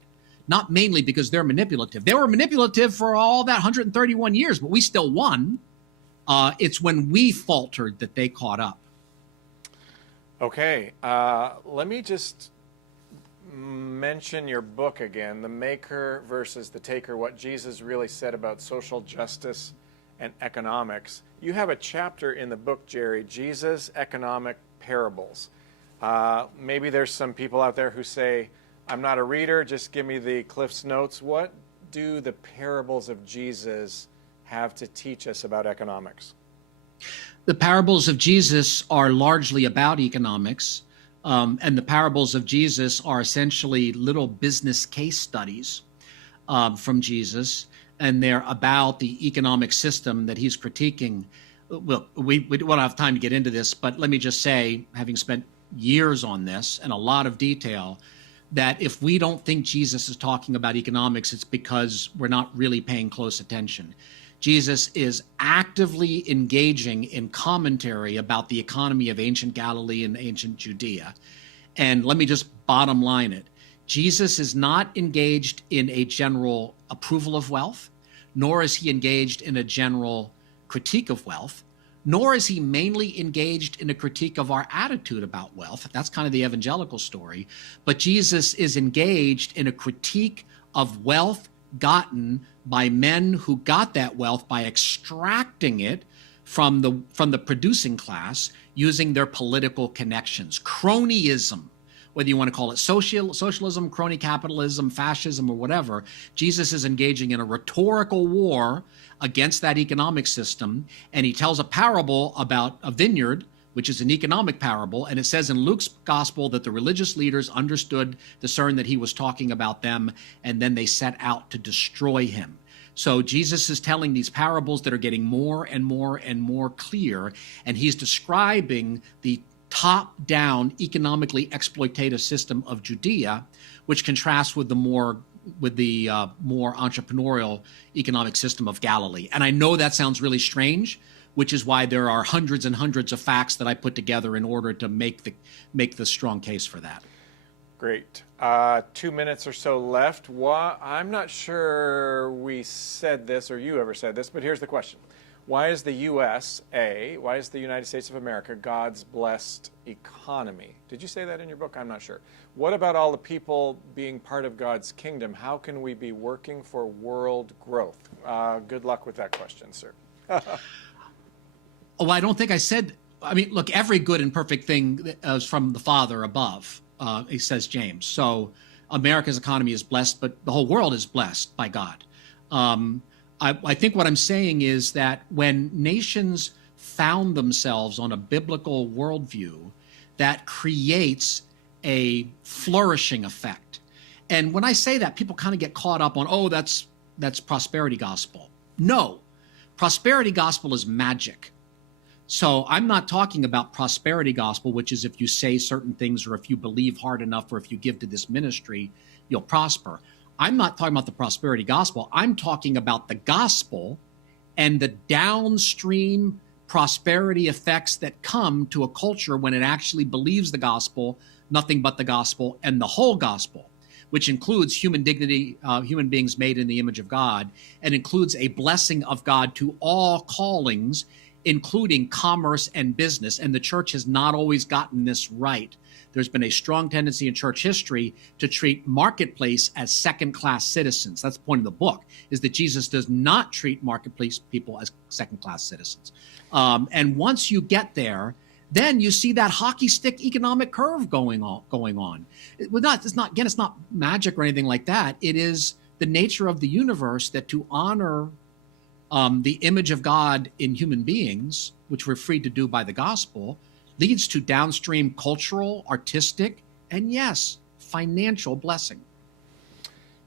not mainly because they're manipulative. They were manipulative for all that 131 years, but we still won. It's when we faltered that they caught up. Okay, let me just mention your book again, The Maker versus the Taker, What Jesus Really Said About Social Justice and Economics. You have a chapter in the book, Jerry, Jesus' Economic Parables. Maybe there's some people out there who say, I'm not a reader, just give me the Cliff's Notes. What do the parables of Jesus have to teach us about economics? The parables of Jesus are largely about economics. And the parables of Jesus are essentially little business case studies from Jesus, and they're about the economic system that he's critiquing. Well, we won't have time to get into this, but let me just say, having spent years on this and a lot of detail, that if we don't think Jesus is talking about economics, it's because we're not really paying close attention. Jesus is actively engaging in commentary about the economy of ancient Galilee and ancient Judea. And let me just bottom line it. Jesus is not engaged in a general approval of wealth, nor is he engaged in a general critique of wealth, nor is he mainly engaged in a critique of our attitude about wealth. That's kind of the evangelical story. But Jesus is engaged in a critique of wealth gotten by men who got that wealth by extracting it from the producing class using their political connections. Cronyism, whether you want to call it socialism, crony capitalism, fascism, or whatever, Jesus is engaging in a rhetorical war against that economic system. And he tells a parable about a vineyard, which is an economic parable. And it says in Luke's gospel that the religious leaders discerned that he was talking about them, and then they set out to destroy him. So Jesus is telling these parables that are getting more and more and more clear, and he's describing the top-down, economically exploitative system of Judea, which contrasts with the more entrepreneurial economic system of Galilee. And I know that sounds really strange, which is why there are hundreds and hundreds of facts that I put together in order to make the strong case for that. Great. 2 minutes or so left. I'm not sure we said this or you ever said this, but here's the question. Why is the USA, why is the United States of America God's blessed economy? Did you say that in your book? I'm not sure. What about all the people being part of God's kingdom? How can we be working for world growth? Good luck with that question, sir. Oh, I don't think I said, I mean, look, every good and perfect thing is from the Father above, he says James. So America's economy is blessed, but the whole world is blessed by God. I think what I'm saying is that when nations found themselves on a biblical worldview, that creates a flourishing effect. And when I say that, people kind of get caught up on, oh, that's prosperity gospel. No, prosperity gospel is magic. So I'm not talking about prosperity gospel, which is if you say certain things or if you believe hard enough or if you give to this ministry, you'll prosper. I'm not talking about the prosperity gospel. I'm talking about the gospel and the downstream prosperity effects that come to a culture when it actually believes the gospel, nothing but the gospel, and the whole gospel, which includes human dignity, human beings made in the image of God, and includes a blessing of God to all callings, including commerce and business. And the church has not always gotten this right. There's been a strong tendency in church history to treat marketplace as second-class citizens. That's the point of the book, is that Jesus does not treat marketplace people as second-class citizens. And once you get there, then you see that hockey stick economic curve going on. It's not magic or anything like that. It is the nature of the universe that to honor the image of God in human beings, which we're free to do by the gospel, leads to downstream cultural, artistic, and yes, financial blessing.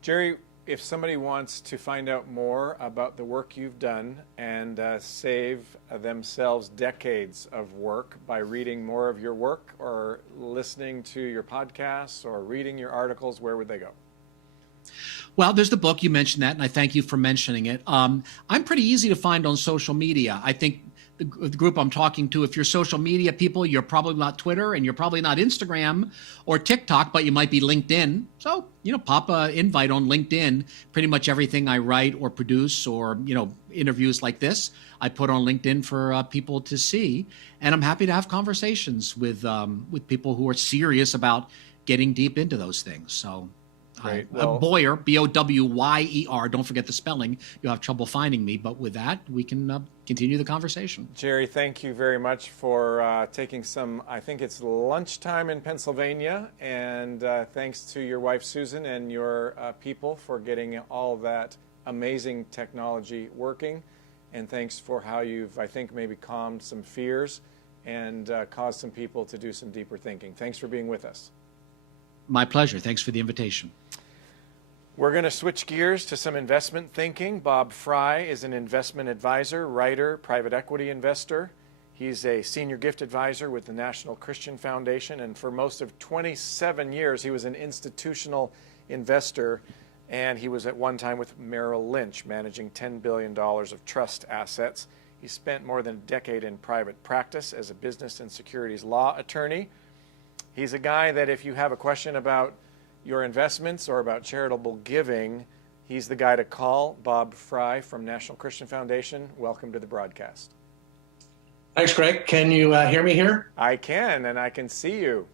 Jerry, if somebody wants to find out more about the work you've done and save themselves decades of work by reading more of your work or listening to your podcasts or reading your articles, where would they go? Well, there's the book. You mentioned that, and I thank you for mentioning it. I'm pretty easy to find on social media. I think the group I'm talking to, if you're social media people, you're probably not Twitter and you're probably not Instagram or TikTok, but you might be LinkedIn. So, pop an invite on LinkedIn. Pretty much everything I write or produce or, interviews like this, I put on LinkedIn for people to see. And I'm happy to have conversations with people who are serious about getting deep into those things. So Great. Well, Bowyer, Bowyer, don't forget the spelling. You'll have trouble finding me, but with that, we can continue the conversation. Jerry, thank you very much for taking I think it's lunchtime in Pennsylvania, and thanks to your wife, Susan, and your people for getting all that amazing technology working, and thanks for how you've, I think, maybe calmed some fears and cause some people to do some deeper thinking. Thanks for being with us. My pleasure. Thanks for the invitation. We're going to switch gears to some investment thinking. Bob Fry is an investment advisor, writer, private equity investor. He's a senior gift advisor with the National Christian Foundation, and for most of 27 years, he was an institutional investor, and he was at one time with Merrill Lynch, managing $10 billion of trust assets. He spent more than a decade in private practice as a business and securities law attorney. He's a guy that if you have a question about your investments or about charitable giving, he's the guy to call. Bob Fry from National Christian Foundation, welcome to the broadcast. Thanks, Greg. Can you hear me here? I can, and I can see you.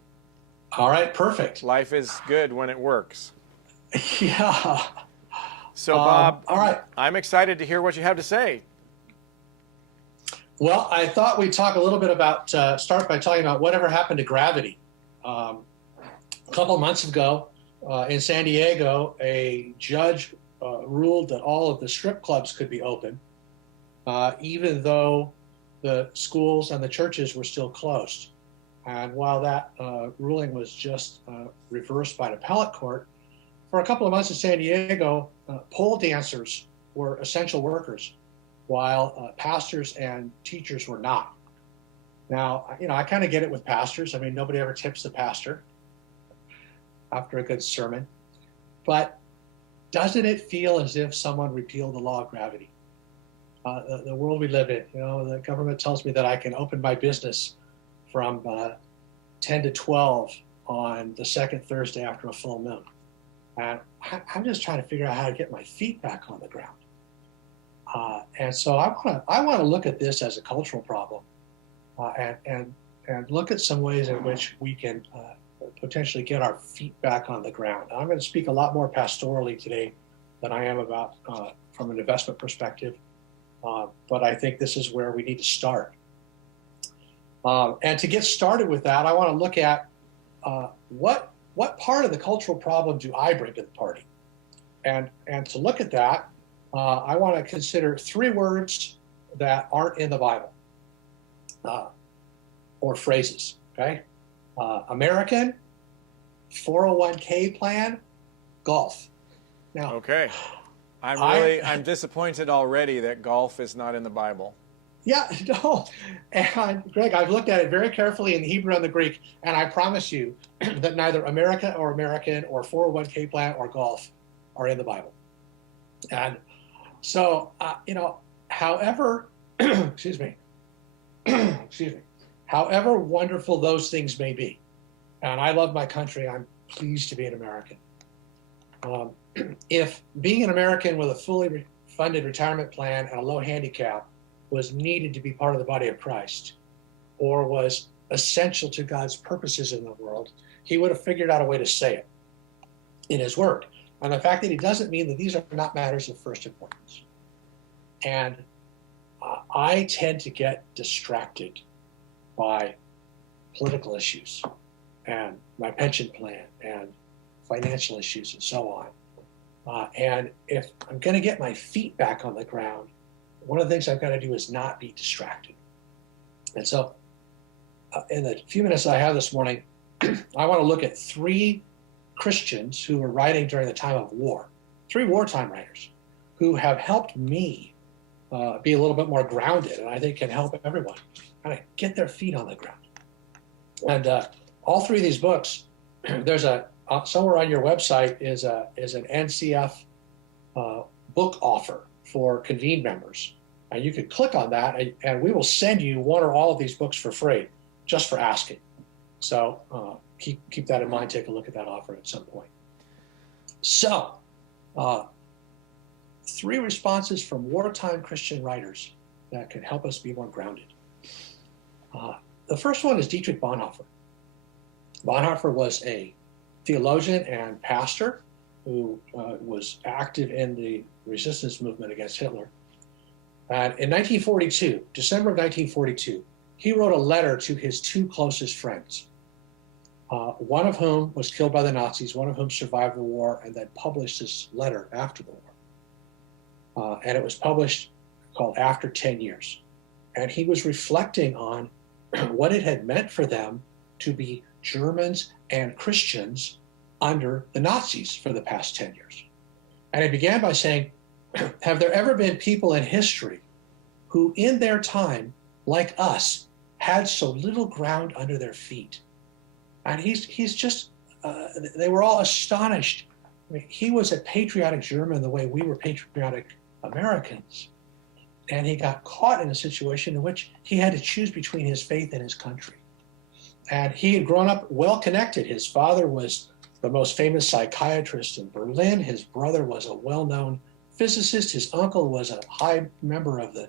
All right, perfect. Life is good when it works. Yeah. So, Bob, all right. I'm excited to hear what you have to say. Well, I thought we'd talk a little bit about, start by talking about whatever happened to gravity. A couple of months ago in San Diego, a judge ruled that all of the strip clubs could be open, even though the schools and the churches were still closed. And while that ruling was just reversed by an appellate court, for a couple of months in San Diego, pole dancers were essential workers, while pastors and teachers were not. Now, I kind of get it with pastors. I mean, nobody ever tips the pastor after a good sermon. But doesn't it feel as if someone repealed the law of gravity? The world we live in, the government tells me that I can open my business from 10 to 12 on the second Thursday after a full moon. And I'm just trying to figure out how to get my feet back on the ground. And so I want to look at this as a cultural problem and look at some ways in which we can potentially get our feet back on the ground. I'm going to speak a lot more pastorally today than I am about from an investment perspective, but I think this is where we need to start. And to get started with that, I want to look at what part of the cultural problem do I bring to the party? And to look at that, I want to consider three words that aren't in the Bible, or phrases, okay? American, 401k plan, golf. Now, Okay. I'm disappointed already that golf is not in the Bible. Yeah, no. And Greg, I've looked at it very carefully in the Hebrew and the Greek, and I promise you that neither America or American or 401k plan or golf are in the Bible. And so, however, excuse me, however wonderful those things may be, and I love my country, I'm pleased to be an American. If being an American with a fully funded retirement plan and a low handicap was needed to be part of the body of Christ, or was essential to God's purposes in the world, he would have figured out a way to say it in his word. And the fact that he doesn't mean that these are not matters of first importance. And I tend to get distracted by political issues and my pension plan and financial issues and so on. And if I'm going to get my feet back on the ground, one of the things I've got to do is not be distracted. And so in the few minutes I have this morning, I want to look at three Christians who were writing during the time of war, three wartime writers who have helped me be a little bit more grounded, and I think can help everyone kind of get their feet on the ground. And all three of these books, there's somewhere on your website is an NCF book offer for Convene members. And you can click on that, and we will send you one or all of these books for free, just for asking. So keep that in mind. Take a look at that offer at some point. So, three responses from wartime Christian writers that can help us be more grounded. The first one is Dietrich Bonhoeffer. Bonhoeffer was a theologian and pastor who was active in the resistance movement against Hitler. And in 1942, December of 1942, he wrote a letter to his two closest friends, one of whom was killed by the Nazis, one of whom survived the war, and then published this letter after the war. And it was published called After 10 Years. And he was reflecting on what it had meant for them to be Germans and Christians under the Nazis for the past 10 years. And he began by saying, have there ever been people in history who in their time, like us, had so little ground under their feet? And he's just, they were all astonished. I mean, he was a patriotic German the way we were patriotic Americans. And he got caught in a situation in which he had to choose between his faith and his country. And he had grown up well connected. His father was the most famous psychiatrist in Berlin. His brother was a well-known physicist. His uncle was a high member of the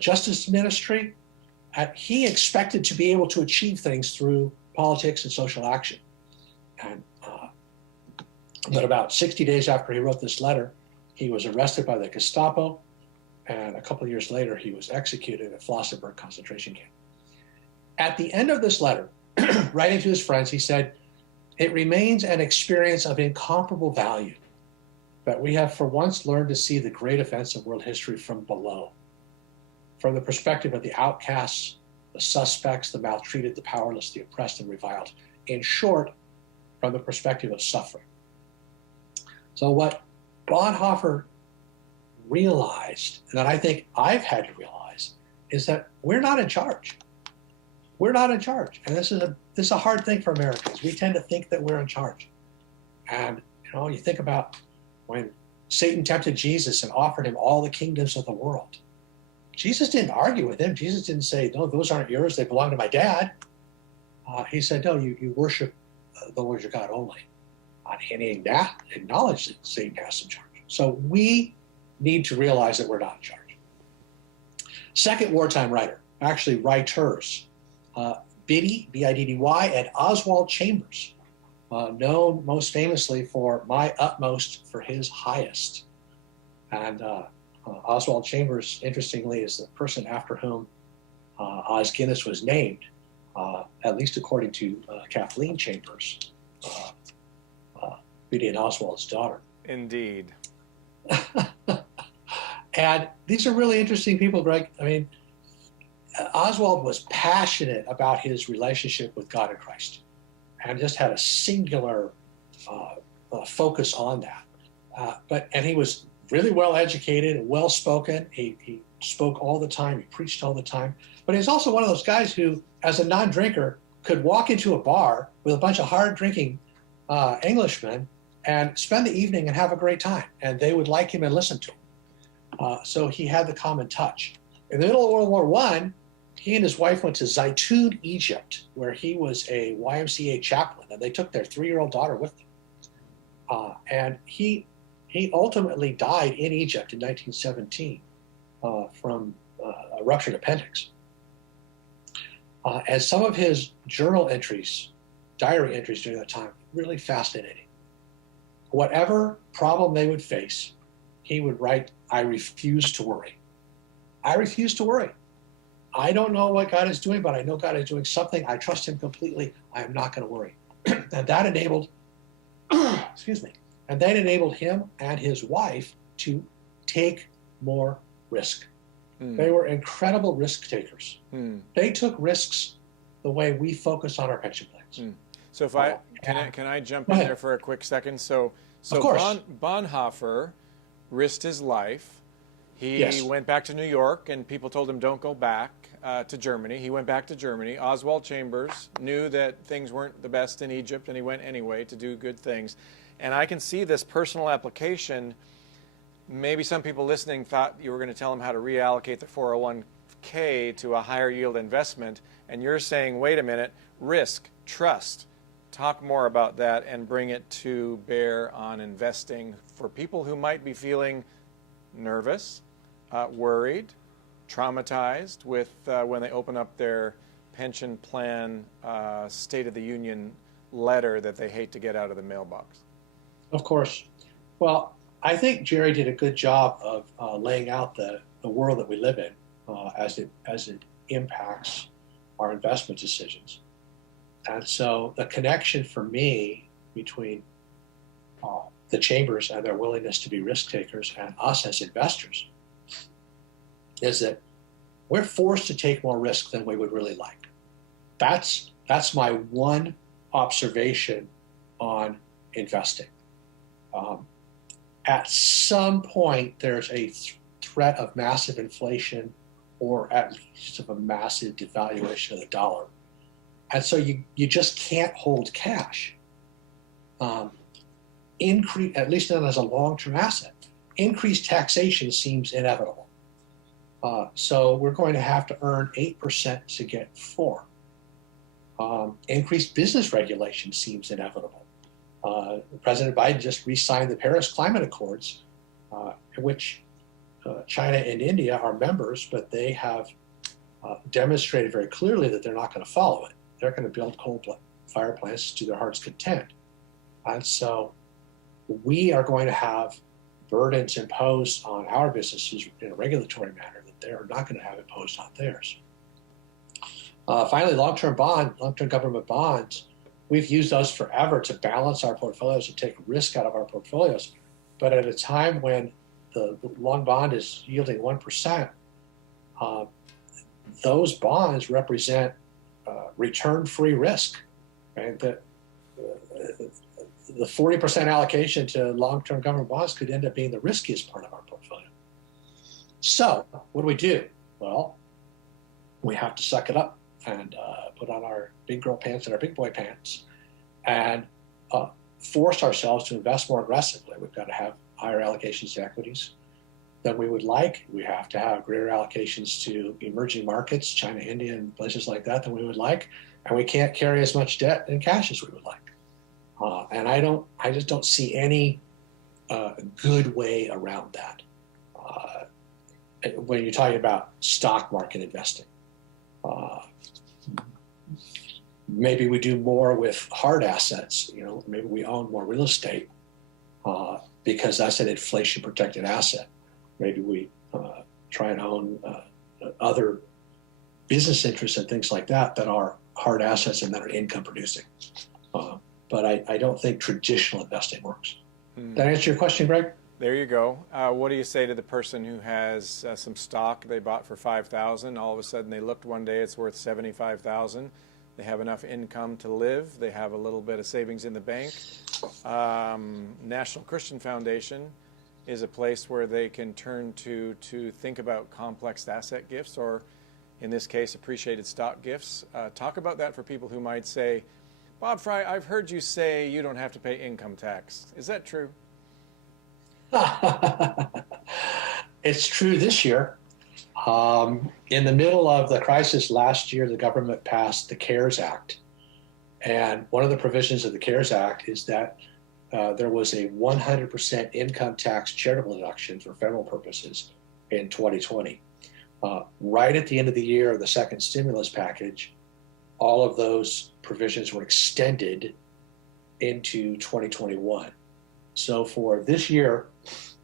Justice Ministry. And he expected to be able to achieve things through politics and social action. And but about 60 days after he wrote this letter, he was arrested by the Gestapo. And a couple of years later, he was executed at Flossenburg concentration camp. At the end of this letter, writing to his friends, he said, "It remains an experience of incomparable value that we have for once learned to see the great events of world history from below, from the perspective of the outcasts, the suspects, the maltreated, the powerless, the oppressed and reviled. In short, from the perspective of suffering." So what Bonhoeffer realized, and that I think I've had to realize, is that we're not in charge. We're not in charge. And this is a hard thing for Americans. We tend to think that we're in charge. And you think about when Satan tempted Jesus and offered him all the kingdoms of the world. Jesus didn't argue with him. Jesus didn't say, "No, those aren't yours. They belong to my dad." He said, "No, you worship the Lord your God only." And he acknowledged that Satan has some charge. So we need to realize that we're not in charge. Second wartime writer, actually writers, Biddy, B-I-D-D-Y, and Oswald Chambers, known most famously for My Utmost for His Highest. And Oswald Chambers, interestingly, is the person after whom Os Guinness was named, at least according to Kathleen Chambers, Biddy and Oswald's daughter. Indeed. And these are really interesting people, Greg. I mean, Oswald was passionate about his relationship with God and Christ and just had a singular focus on that. And he was really well educated and well spoken. He spoke all the time. He preached all the time. But he's also one of those guys who, as a non-drinker, could walk into a bar with a bunch of hard-drinking Englishmen and spend the evening and have a great time. And they would like him and listen to him. So he had the common touch. In the middle of World War I, he and his wife went to Zaytun, Egypt, where he was a YMCA chaplain, and they took their 3-year-old daughter with them. And he ultimately died in Egypt in 1917 from a ruptured appendix. And some of his journal entries, diary entries during that time, really fascinating. Whatever problem they would face, he would write, "I refuse to worry. I refuse to worry. I don't know what God is doing, but I know God is doing something. I trust him completely. I am not going to worry." And that enabled, excuse me, and that enabled him and his wife to take more risk. They were incredible risk takers. They took risks the way we focus on our pension plans. So if can I jump in there for a quick second? So Of course. Bonhoeffer risked his life. He Yes. went back to New York, and people told him, "Don't go back to Germany." He went back to Germany. Oswald Chambers knew that things weren't the best in Egypt, and he went anyway to do good things. And I can see this personal application. Maybe some people listening thought you were going to tell them how to reallocate the 401k to a higher yield investment, and you're saying, wait a minute, risk, trust. Talk more about that and bring it to bear on investing for people who might be feeling nervous, worried, traumatized with when they open up their pension plan State of the Union letter that they hate to get out of the mailbox. Of course. Well, I think Jerry did a good job of laying out the world that we live in as it impacts our investment decisions. And so the connection for me between the Chambers and their willingness to be risk takers and us as investors is that we're forced to take more risk than we would really like. That's my one observation on investing. At some point, there's a threat of massive inflation, or at least of a massive devaluation of the dollar, and so you just can't hold cash. Increase, at least not as a long-term asset. Increased taxation seems inevitable. So we're going to have to earn 8% to get 4%. Increased business regulation seems inevitable. President Biden just re-signed the Paris Climate Accords, in which China and India are members, but they have demonstrated very clearly that they're not going to follow it. They're going to build coal-fire plants to their heart's content. And so we are going to have burdens imposed on our businesses in a regulatory manner that they are not going to have imposed on theirs. Finally, long-term government bonds, we've used those forever to balance our portfolios and take risk out of our portfolios. But at a time when the long bond is yielding 1%, those bonds represent return-free risk. Right? The 40% allocation to long-term government bonds could end up being the riskiest part of our portfolio. So what do? Well, we have to suck it up and put on our big girl pants and our big boy pants and force ourselves to invest more aggressively. We've got to have higher allocations to equities than we would like. We have to have greater allocations to emerging markets, China, India, and places like that than we would like. And we can't carry as much debt and cash as we would like. And I just don't see any good way around that. When you're talking about stock market investing, maybe we do more with hard assets. Maybe we own more real estate because that's an inflation-protected asset. Maybe we try and own other business interests and things like that that are hard assets and that are income-producing. But I don't think traditional investing works. Did that answer your question, Greg? There you go. What do you say to the person who has some stock they bought for $5,000? All of a sudden, they looked one day, it's worth $75,000. They have enough income to live. They have a little bit of savings in the bank. National Christian Foundation is a place where they can turn to think about complex asset gifts, or in this case, appreciated stock gifts. Talk about that for people who might say, Bob Frey, I've heard you say you don't have to pay income tax. Is that true? It's true this year. In the middle of the crisis last year, the government passed the CARES Act. And one of the provisions of the CARES Act is that there was a 100% income tax charitable deduction for federal purposes in 2020. Right at the end of the year of the second stimulus package, all of those provisions were extended into 2021. So for this year,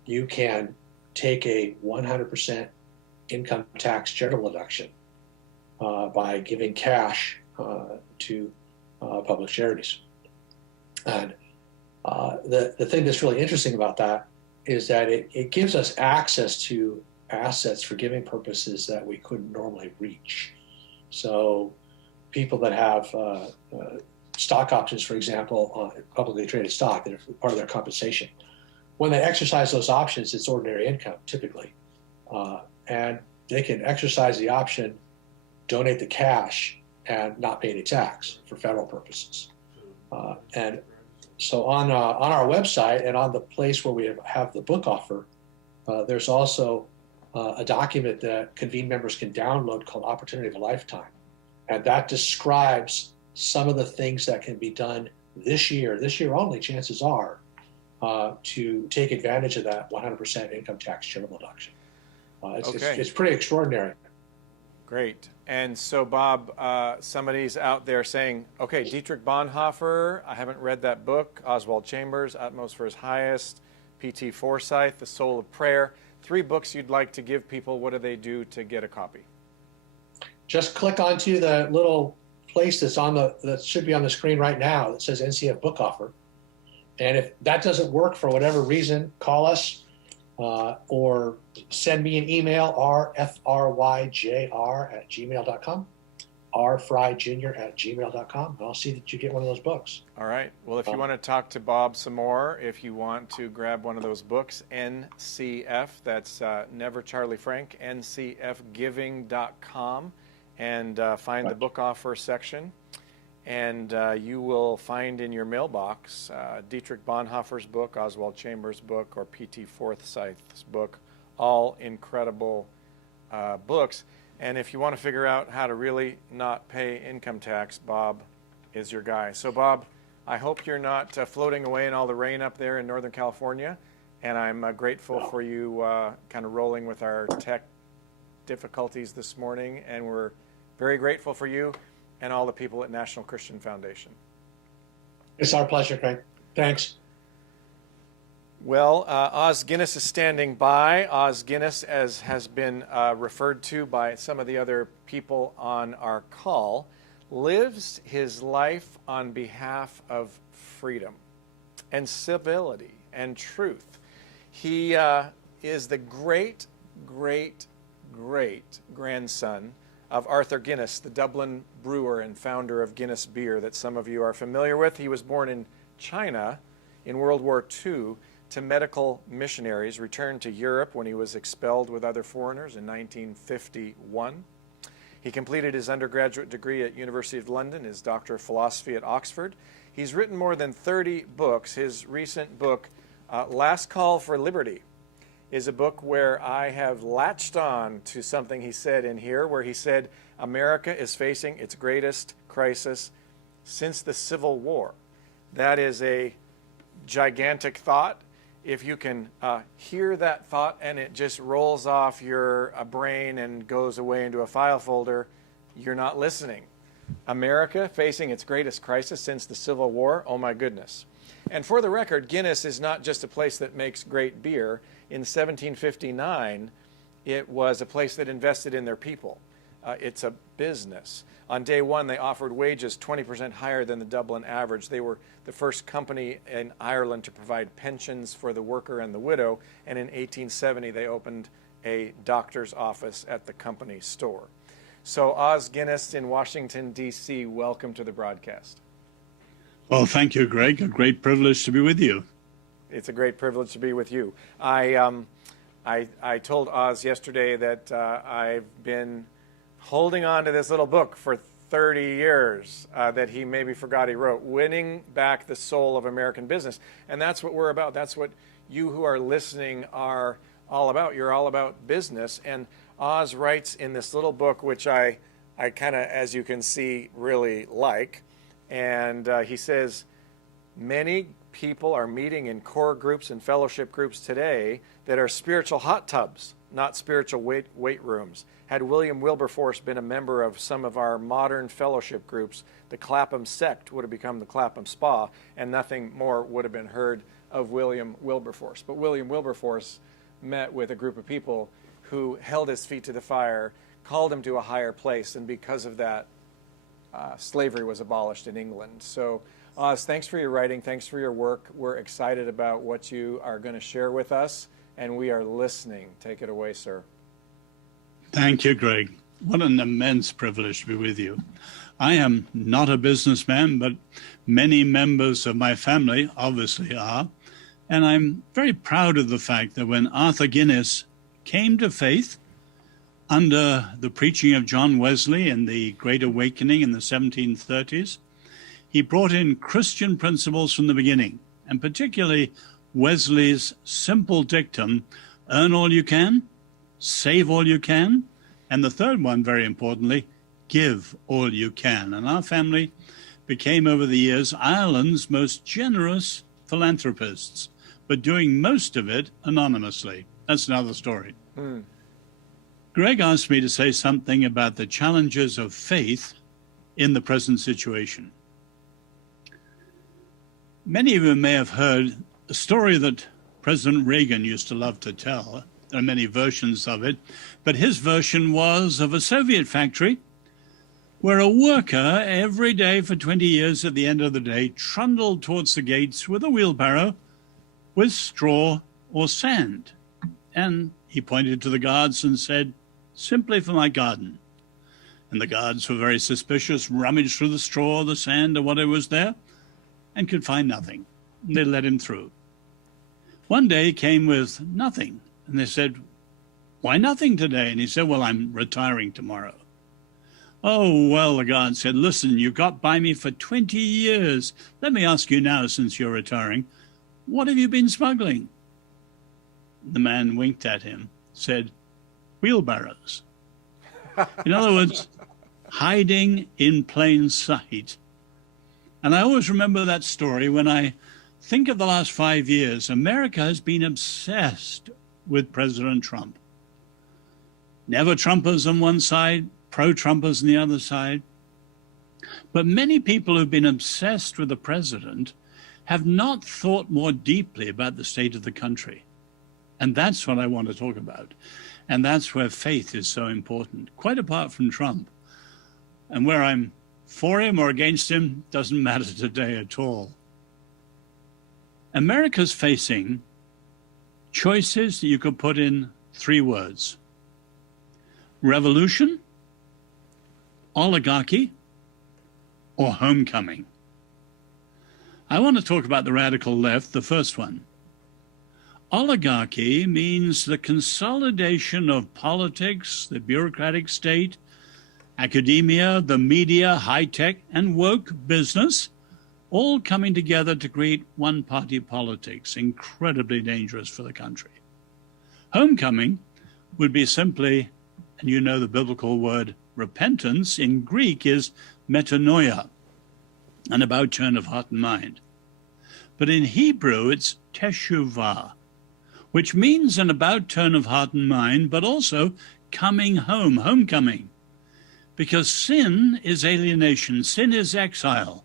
you can take a 100% income tax charitable deduction by giving cash to public charities. And the thing that's really interesting about that is that it gives us access to assets for giving purposes that we couldn't normally reach. So people that have stock options, for example, on publicly traded stock, that are part of their compensation, when they exercise those options, it's ordinary income typically. And they can exercise the option, donate the cash, and not pay any tax for federal purposes. And so on our website and on the place where we have the book offer, there's also a document that Convene members can download called Opportunity of a Lifetime. And that describes some of the things that can be done this year only, chances are, to take advantage of that 100% income tax charitable deduction. It's pretty extraordinary. Great. And so, Bob, somebody's out there saying, okay, Dietrich Bonhoeffer, I haven't read that book, Oswald Chambers, Utmost for His Highest, P.T. Forsyth, The Soul of Prayer, 3 books you'd like to give people. What do they do to get a copy? Just click onto the little place that should be on the screen right now that says NCF Book Offer. And if that doesn't work for whatever reason, call us or send me an email, rfryjr@gmail.com, rfryjr@gmail.com. I'll see that you get one of those books. All right. Well, if you want to talk to Bob some more, if you want to grab one of those books, NCF, that's Never Charlie Frank, ncfgiving.com, and find the book offer section. And you will find in your mailbox Dietrich Bonhoeffer's book, Oswald Chambers' book, or P.T. Forsyth's book, all incredible books. And if you want to figure out how to really not pay income tax, Bob is your guy. So, Bob, I hope you're not floating away in all the rain up there in Northern California. And I'm grateful for you kind of rolling with our tech difficulties this morning. And we're very grateful for you and all the people at National Christian Foundation. It's our pleasure, Craig. Thanks. Well, Os Guinness is standing by. Os Guinness, as has been referred to by some of the other people on our call, lives his life on behalf of freedom and civility and truth. He is the great, great, great grandson of Arthur Guinness, the Dublin brewer and founder of Guinness Beer that some of you are familiar with. He was born in China in World War II to medical missionaries, returned to Europe when he was expelled with other foreigners in 1951. He completed his undergraduate degree at University of London, his Doctor of Philosophy at Oxford. He's written more than 30 books. His recent book, Last Call for Liberty, is a book where I have latched on to something he said in here, where he said, America is facing its greatest crisis since the Civil War. That is a gigantic thought. If you can hear that thought and it just rolls off your brain and goes away into a file folder, you're not listening. America facing its greatest crisis since the Civil War, oh my goodness. And for the record, Guinness is not just a place that makes great beer. In 1759, it was a place that invested in their people. It's a business. On day one, they offered wages 20% higher than the Dublin average. They were the first company in Ireland to provide pensions for the worker and the widow. And in 1870, they opened a doctor's office at the company store. So Os Guinness in Washington, D.C., welcome to the broadcast. Well, thank you, Greg. A great privilege to be with you. It's a great privilege to be with you. I told Os yesterday that I've been holding on to this little book for 30 years that he maybe forgot he wrote, Winning Back the Soul of American Business. And that's what we're about. That's what you who are listening are all about. You're all about business. And Os writes in this little book, which I kind of, as you can see, really like. And he says, many people are meeting in core groups and fellowship groups today that are spiritual hot tubs, not spiritual weight rooms. Had William Wilberforce been a member of some of our modern fellowship groups, the Clapham sect would have become the Clapham Spa, and nothing more would have been heard of William Wilberforce. But William Wilberforce met with a group of people who held his feet to the fire, called him to a higher place, and because of that, slavery was abolished in England. So, Os, thanks for your writing. Thanks for your work. We're excited about what you are going to share with us, and we are listening. Take it away, sir. Thank you, Greg. What an immense privilege to be with you. I am not a businessman, but many members of my family obviously are. And I'm very proud of the fact that when Arthur Guinness came to faith under the preaching of John Wesley in the Great Awakening in the 1730s, he brought in Christian principles from the beginning, and particularly Wesley's simple dictum, earn all you can, save all you can, and the third one, very importantly, give all you can. And our family became over the years Ireland's most generous philanthropists, but doing most of it anonymously. That's another story. Greg asked me to say something about the challenges of faith in the present situation. Many of you may have heard a story that President Reagan used to love to tell. There are many versions of it, but his version was of a Soviet factory where a worker every day for 20 years at the end of the day trundled towards the gates with a wheelbarrow with straw or sand. And he pointed to the guards and said, simply for my garden. And the guards were very suspicious, rummaged through the straw, the sand, or whatever was there, and could find nothing. They let him through. One day he came with nothing, and they said, "Why nothing today?" And he said, "Well, I'm retiring tomorrow." "Oh, well," the guard said, "listen, you got by me for 20 years. Let me ask you now, since you're retiring, what have you been smuggling?" The man winked at him, said, "Wheelbarrows." In other words, hiding in plain sight. And I always remember that story when I think of the last 5 years. America has been obsessed with President Trump. Never Trumpers on one side, pro-Trumpers on the other side. But many people who've been obsessed with the president have not thought more deeply about the state of the country. And that's what I want to talk about. And that's where faith is so important, quite apart from Trump. And where I'm for him or against him doesn't matter today at all. America's facing choices that you could put in 3 words: revolution, oligarchy, or homecoming. I want to talk about the radical left, the first one. Oligarchy means the consolidation of politics, the bureaucratic state, academia, the media, high-tech, and woke business, all coming together to create one-party politics, incredibly dangerous for the country. Homecoming would be simply, and you know the biblical word repentance in Greek is metanoia, an about turn of heart and mind. But in Hebrew, it's teshuvah, which means an about turn of heart and mind, but also coming home, homecoming. Because sin is alienation, sin is exile,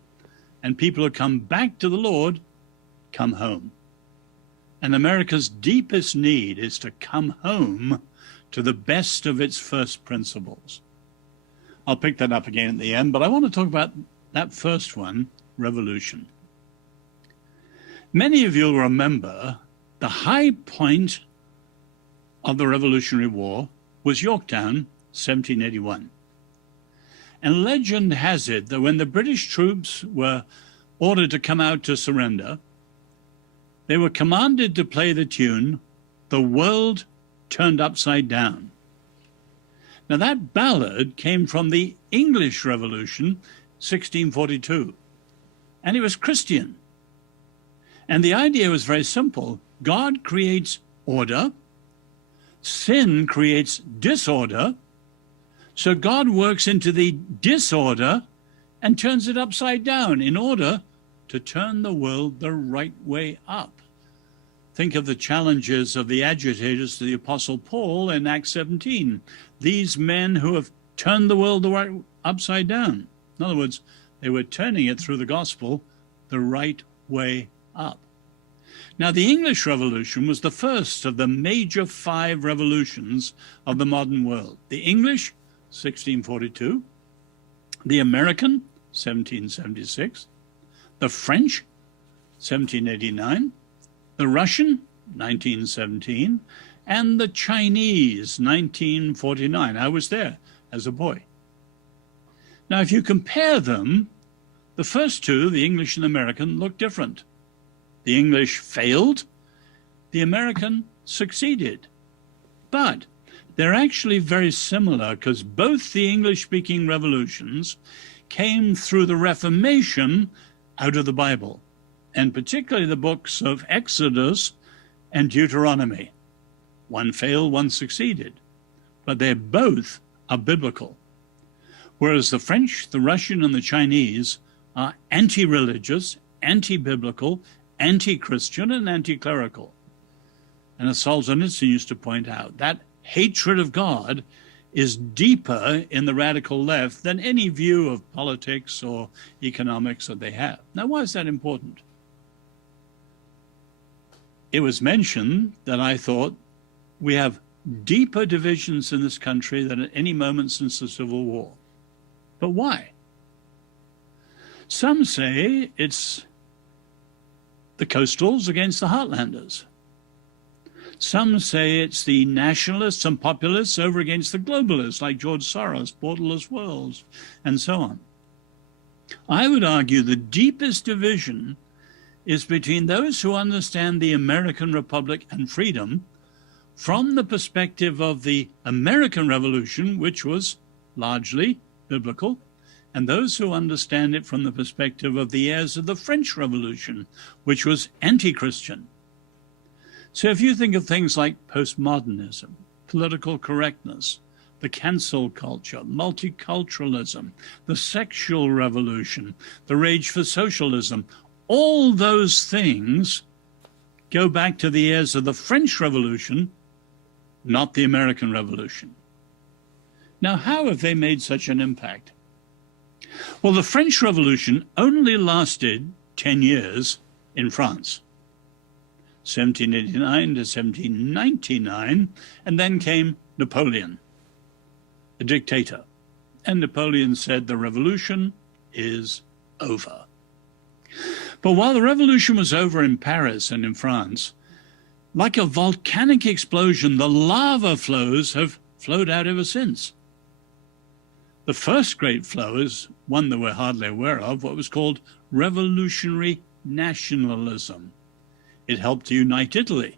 and people who come back to the Lord come home. And America's deepest need is to come home to the best of its first principles. I'll pick that up again at the end, but I want to talk about that first one, revolution. Many of you will remember the high point of the Revolutionary War was Yorktown, 1781. And legend has it that when the British troops were ordered to come out to surrender, they were commanded to play the tune, "The World Turned Upside Down." Now that ballad came from the English Revolution, 1642, and it was Christian. And the idea was very simple. God creates order, sin creates disorder, so God works into the disorder and turns it upside down in order to turn the world the right way up. Think of the challenges of the agitators to the Apostle Paul in Acts 17. These men who have turned the world upside down. In other words, they were turning it through the gospel the right way up. Now, the English Revolution was the first of the major 5 revolutions of the modern world. The English, 1642. The American, 1776. The French, 1789. The Russian, 1917. And the Chinese, 1949. I was there as a boy. Now, if you compare them, the first 2, the English and American, look different. The English failed, the American succeeded. But they're actually very similar because both the English-speaking revolutions came through the Reformation out of the Bible, and particularly the books of Exodus and Deuteronomy. One failed, one succeeded, but they both are biblical. Whereas the French, the Russian, and the Chinese are anti-religious, anti-biblical, anti-Christian, and anti-clerical. And as Solzhenitsyn used to point out, that hatred of God is deeper in the radical left than any view of politics or economics that they have. Now, why is that important? It was mentioned that I thought we have deeper divisions in this country than at any moment since the Civil War. But why? Some say it's the coastals against the heartlanders. Some say it's the nationalists and populists over against the globalists, like George Soros, Borderless Worlds, and so on. I would argue the deepest division is between those who understand the American Republic and freedom from the perspective of the American Revolution, which was largely biblical, and those who understand it from the perspective of the heirs of the French Revolution, which was anti-Christian. So if you think of things like postmodernism, political correctness, the cancel culture, multiculturalism, the sexual revolution, the rage for socialism, all those things go back to the heirs of the French Revolution, not the American Revolution. Now, how have they made such an impact? Well, the French Revolution only lasted 10 years in France, 1789 to 1799, and then came Napoleon, a dictator. And Napoleon said the revolution is over. But while the revolution was over in Paris and in France, like a volcanic explosion, the lava flows have flowed out ever since. The first great flow is one that we're hardly aware of, what was called revolutionary nationalism. It helped to unite Italy,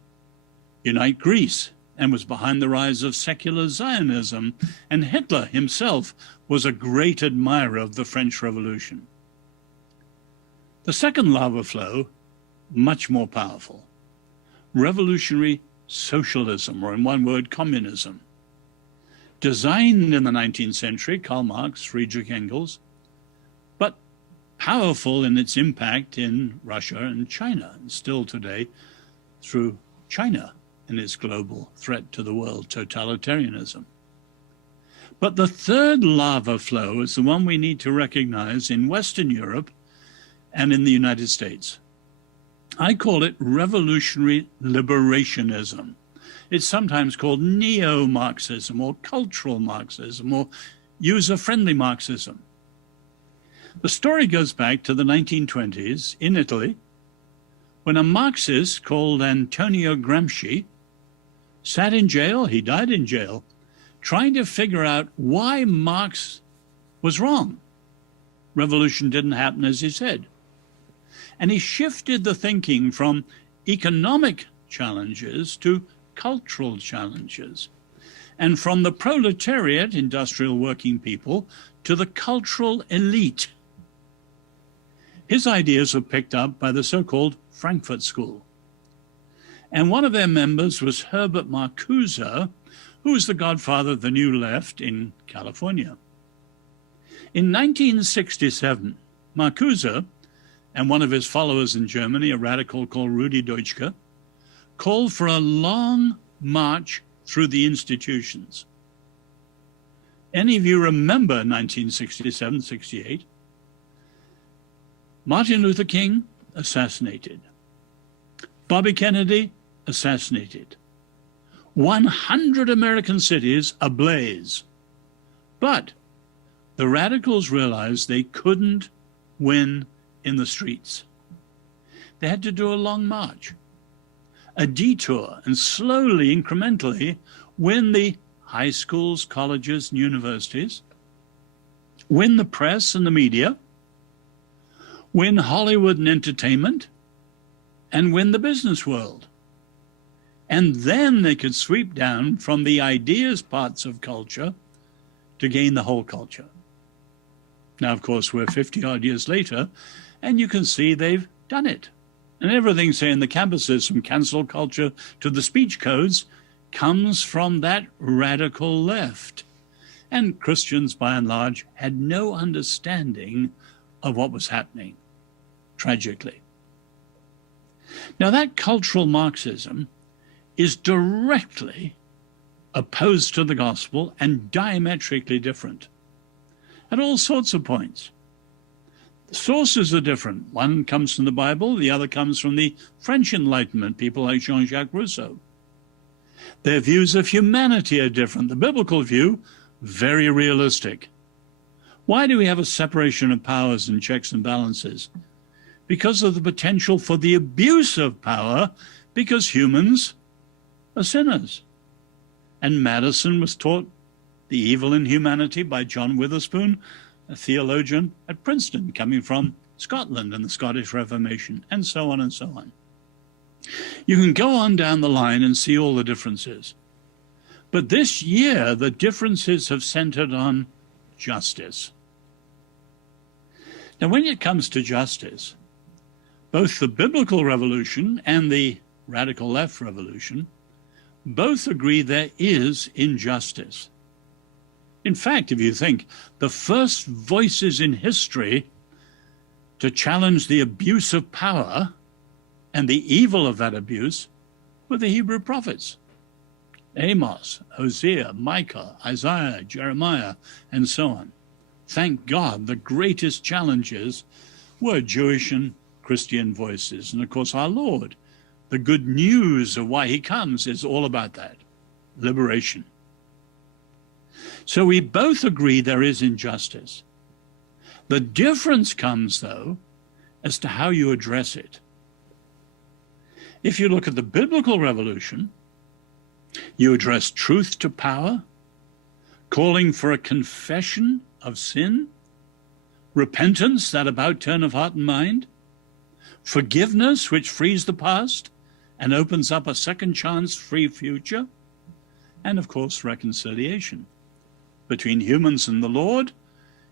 unite Greece, and was behind the rise of secular Zionism, and Hitler himself was a great admirer of the French Revolution. The second lava flow, much more powerful, revolutionary socialism, or in one word, communism. Designed in the 19th century, Karl Marx, Friedrich Engels, but powerful in its impact in Russia and China, and still today through China and its global threat to the world, totalitarianism. But the third lava flow is the one we need to recognize in Western Europe and in the United States. I call it revolutionary liberationism. It's sometimes called neo-Marxism or cultural Marxism or user-friendly Marxism. The story goes back to the 1920s in Italy, when a Marxist called Antonio Gramsci sat in jail, he died in jail, trying to figure out why Marx was wrong. Revolution didn't happen as he said. And he shifted the thinking from economic challenges to cultural challenges, and from the proletariat, industrial working people, to the cultural elite. His ideas were picked up by the so-called Frankfurt School. And one of their members was Herbert Marcuse, who was the godfather of the New Left in California. In 1967, Marcuse and one of his followers in Germany, a radical called Rudi Dutschke, called for a long march through the institutions. Any of you remember 1967-68? Martin Luther King assassinated. Bobby Kennedy assassinated. 100 American cities ablaze. But the radicals realized they couldn't win in the streets. They had to do a long march, a detour, and slowly, incrementally, win the high schools, colleges, and universities, win the press and the media, win Hollywood and entertainment, and win the business world. And then they could sweep down from the ideas parts of culture to gain the whole culture. Now, of course, we're 50-odd years later, and you can see they've done it. And everything, say, in the campuses, from cancel culture to the speech codes, comes from that radical left. And Christians, by and large, had no understanding of what was happening, tragically. Now, that cultural Marxism is directly opposed to the gospel and diametrically different at all sorts of points. The sources are different. One comes from the Bible, the other comes from the French Enlightenment, people like Jean-Jacques Rousseau. Their views of humanity are different. The biblical view, very realistic. Why do we have a separation of powers and checks and balances? Because of the potential for the abuse of power, because humans are sinners. And Madison was taught The Evil in Humanity by John Witherspoon, a theologian at Princeton, coming from Scotland and the Scottish Reformation, and so on and so on. You can go on down the line and see all the differences. But this year, the differences have centered on justice. Now, when it comes to justice, both the biblical revolution and the radical left revolution both agree there is injustice. In fact, if you think, the first voices in history to challenge the abuse of power and the evil of that abuse were the Hebrew prophets. Amos, Hosea, Micah, Isaiah, Jeremiah, and so on. Thank God the greatest challenges were Jewish and Christian voices. And of course, our Lord, the good news of why he comes is all about that, liberation. So we both agree there is injustice. The difference comes, though, as to how you address it. If you look at the biblical revolution, you address truth to power, calling for a confession of sin, repentance, that about turn of heart and mind, forgiveness, which frees the past and opens up a second chance free future, and of course reconciliation between humans and the Lord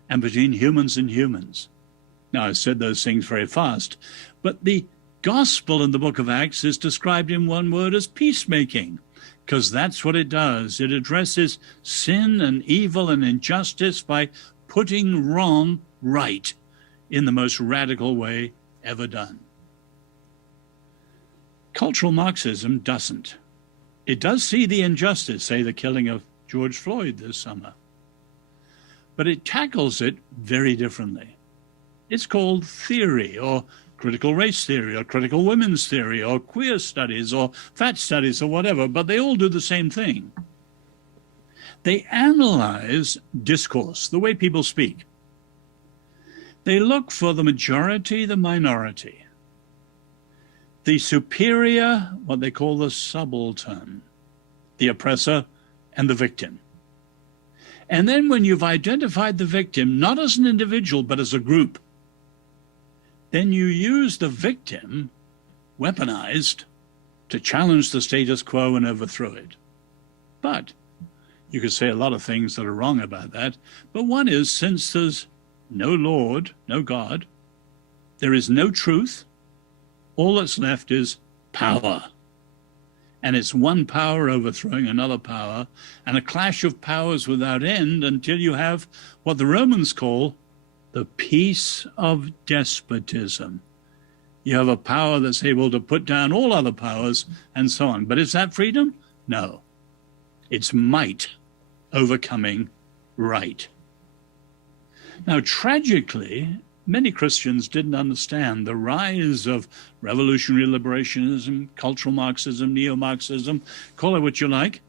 and between humans and humans. Now, I said those things very fast, but the gospel in the book of Acts is described in one word as peacemaking, because that's what it does. It addresses sin and evil and injustice by putting wrong right in the most radical way ever done. Cultural Marxism doesn't. It does see the injustice, say the killing of George Floyd this summer, but it tackles it very differently. It's called theory, or critical race theory, or critical women's theory, or queer studies, or fat studies, or whatever, but they all do the same thing. They analyze discourse, the way people speak. They look for the majority, the minority, the superior, what they call the subaltern, the oppressor, and the victim. And then when you've identified the victim, not as an individual, but as a group, then you use the victim, weaponized, to challenge the status quo and overthrow it. But you could say a lot of things that are wrong about that. But one is, since there's no Lord, no God, there is no truth, all that's left is power. And it's one power overthrowing another power, and a clash of powers without end until you have what the Romans call the peace of despotism. You have a power that's able to put down all other powers and so on. But is that freedom? No. It's might overcoming right. Now, tragically, many Christians didn't understand the rise of revolutionary liberationism, cultural Marxism, neo-Marxism, call it what you like.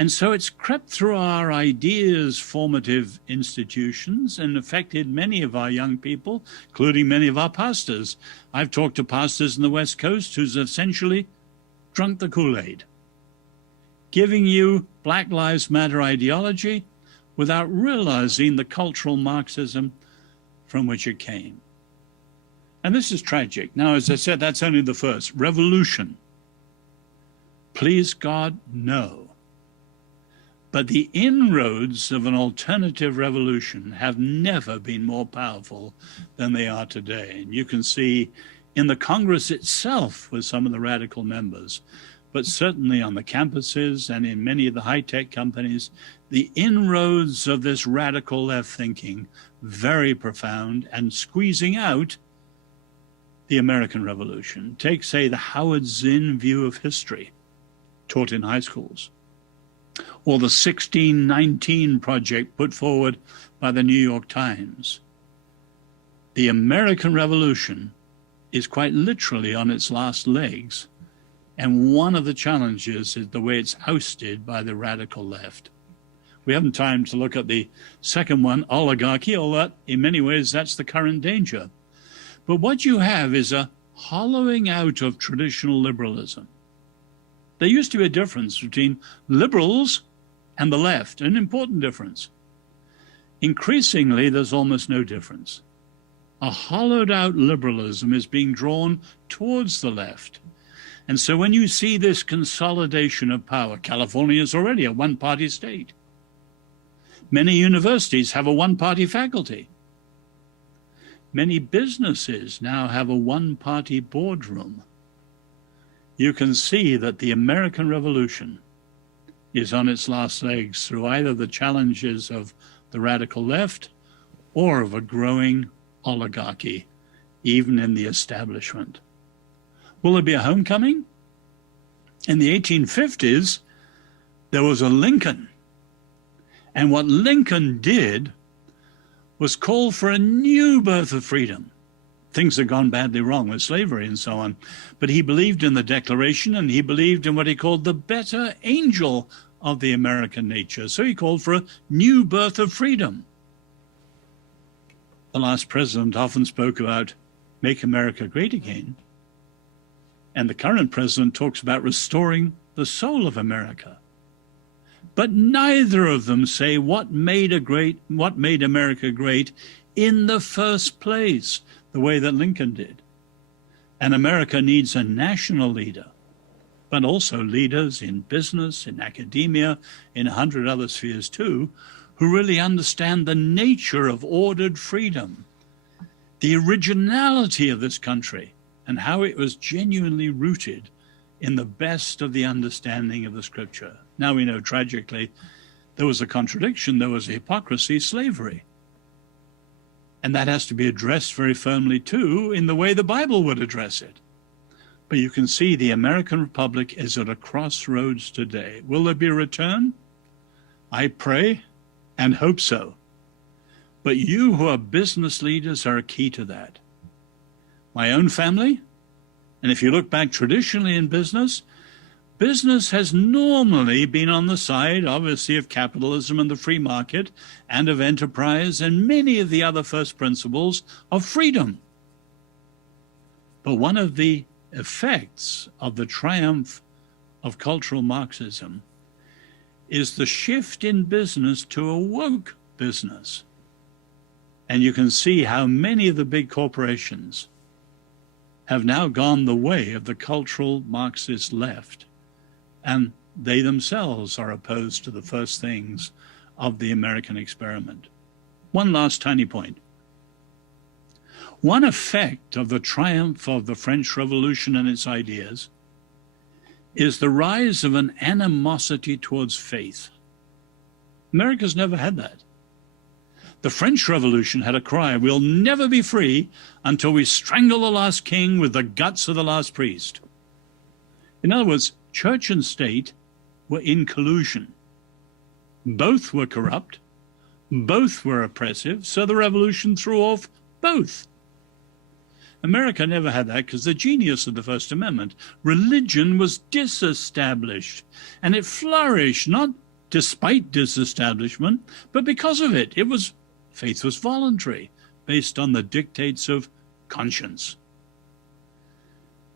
And so it's crept through our ideas formative institutions and affected many of our young people, including many of our pastors. I've talked to pastors in the West Coast who's essentially drunk the Kool-Aid, giving you Black Lives Matter ideology without realizing the cultural Marxism from which it came. And this is tragic. Now, as I said, that's only the first. Revolution. Please God, no. But the inroads of an alternative revolution have never been more powerful than they are today. And you can see in the Congress itself with some of the radical members, but certainly on the campuses and in many of the high-tech companies, the inroads of this radical left thinking, very profound and squeezing out the American Revolution. Take, say, the Howard Zinn view of history taught in high schools, or the 1619 project put forward by the New York Times. The American Revolution is quite literally on its last legs, and one of the challenges is the way it's ousted by the radical left. We haven't time to look at the second one, oligarchy, although in many ways that's the current danger. But what you have is a hollowing out of traditional liberalism. There used to be a difference between liberals and the left, an important difference. Increasingly, there's almost no difference. A hollowed out liberalism is being drawn towards the left. And so when you see this consolidation of power, California is already a one-party state. Many universities have a one-party faculty. Many businesses now have a one-party boardroom. You can see that the American Revolution is on its last legs through either the challenges of the radical left or of a growing oligarchy, even in the establishment. Will there be a homecoming? In the 1850s, there was a Lincoln. And what Lincoln did was call for a new birth of freedom. Things had gone badly wrong with slavery and so on. But he believed in the Declaration, and he believed in what he called the better angel of the American nature. So he called for a new birth of freedom. The last president often spoke about make America great again. And the current president talks about restoring the soul of America. But neither of them say what made America great in the first place, the way that Lincoln did. And America needs a national leader, but also leaders in business, in academia, in 100 other spheres too, who really understand the nature of ordered freedom, the originality of this country, and how it was genuinely rooted in the best of the understanding of the scripture. Now we know, tragically, there was a contradiction, there was a hypocrisy, slavery. And that has to be addressed very firmly, too, in the way the Bible would address it. But you can see the American Republic is at a crossroads today. Will there be a return? I pray and hope so. But you who are business leaders are a key to that. My own family, and if you look back traditionally in business, business has normally been on the side, obviously, of capitalism and the free market, and of enterprise, and many of the other first principles of freedom. But one of the effects of the triumph of cultural Marxism is the shift in business to a woke business. And you can see how many of the big corporations have now gone the way of the cultural Marxist left. And they themselves are opposed to the first things of the American experiment. One last tiny point. One effect of the triumph of the French Revolution and its ideas is the rise of an animosity towards faith. America's never had that. The French Revolution had a cry, we'll never be free until we strangle the last king with the guts of the last priest. In other words, church and state were in collusion. Both were corrupt, both were oppressive, so the revolution threw off both. America never had that because the genius of the First Amendment, religion was disestablished, and it flourished not despite disestablishment, but because of it. Faith was voluntary, based on the dictates of conscience.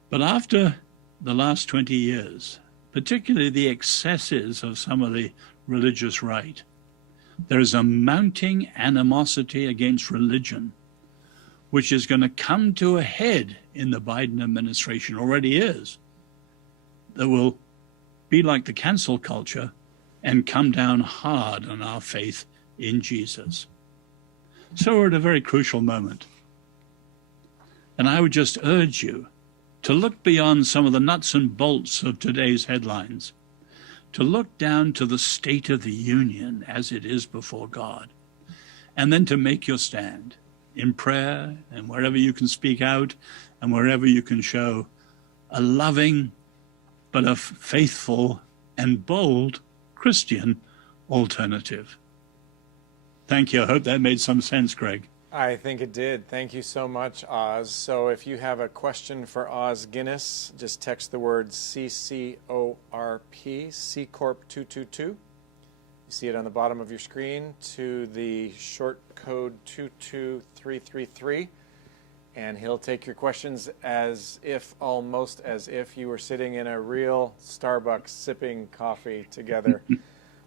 But after the last 20 years, particularly the excesses of some of the religious right, there is a mounting animosity against religion, which is going to come to a head in the Biden administration, already is, that will be like the cancel culture and come down hard on our faith in Jesus. So we're at a very crucial moment. And I would just urge you to look beyond some of the nuts and bolts of today's headlines, to look down to the state of the union as it is before God, and then to make your stand in prayer and wherever you can speak out and wherever you can show a loving but a faithful and bold Christian alternative. Thank you. I hope that made some sense, Greg. I think it did. Thank you so much, Oz. So if you have a question for Oz Guinness, just text the word CCORP, C Corp 222. You see it on the bottom of your screen to the short code 22333. and he'll take your questions almost as if you were sitting in a real Starbucks sipping coffee together.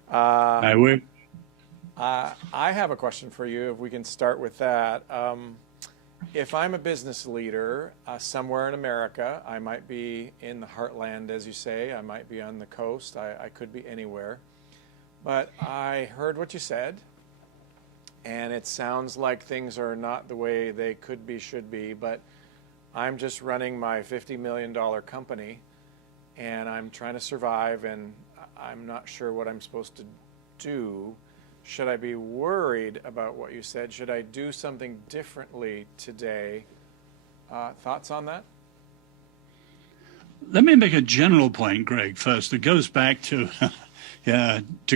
I will. I have a question for you, if we can start with that. If I'm a business leader somewhere in America, I might be in the heartland, as you say, I might be on the coast, I could be anywhere. But I heard what you said, and it sounds like things are not the way they could be, should be, but I'm just running my $50 million company, and I'm trying to survive, and I'm not sure what I'm supposed to do. Should I be worried about what you said? Should I do something differently today? Thoughts on that? Let me make a general point, Greg, first, that goes back to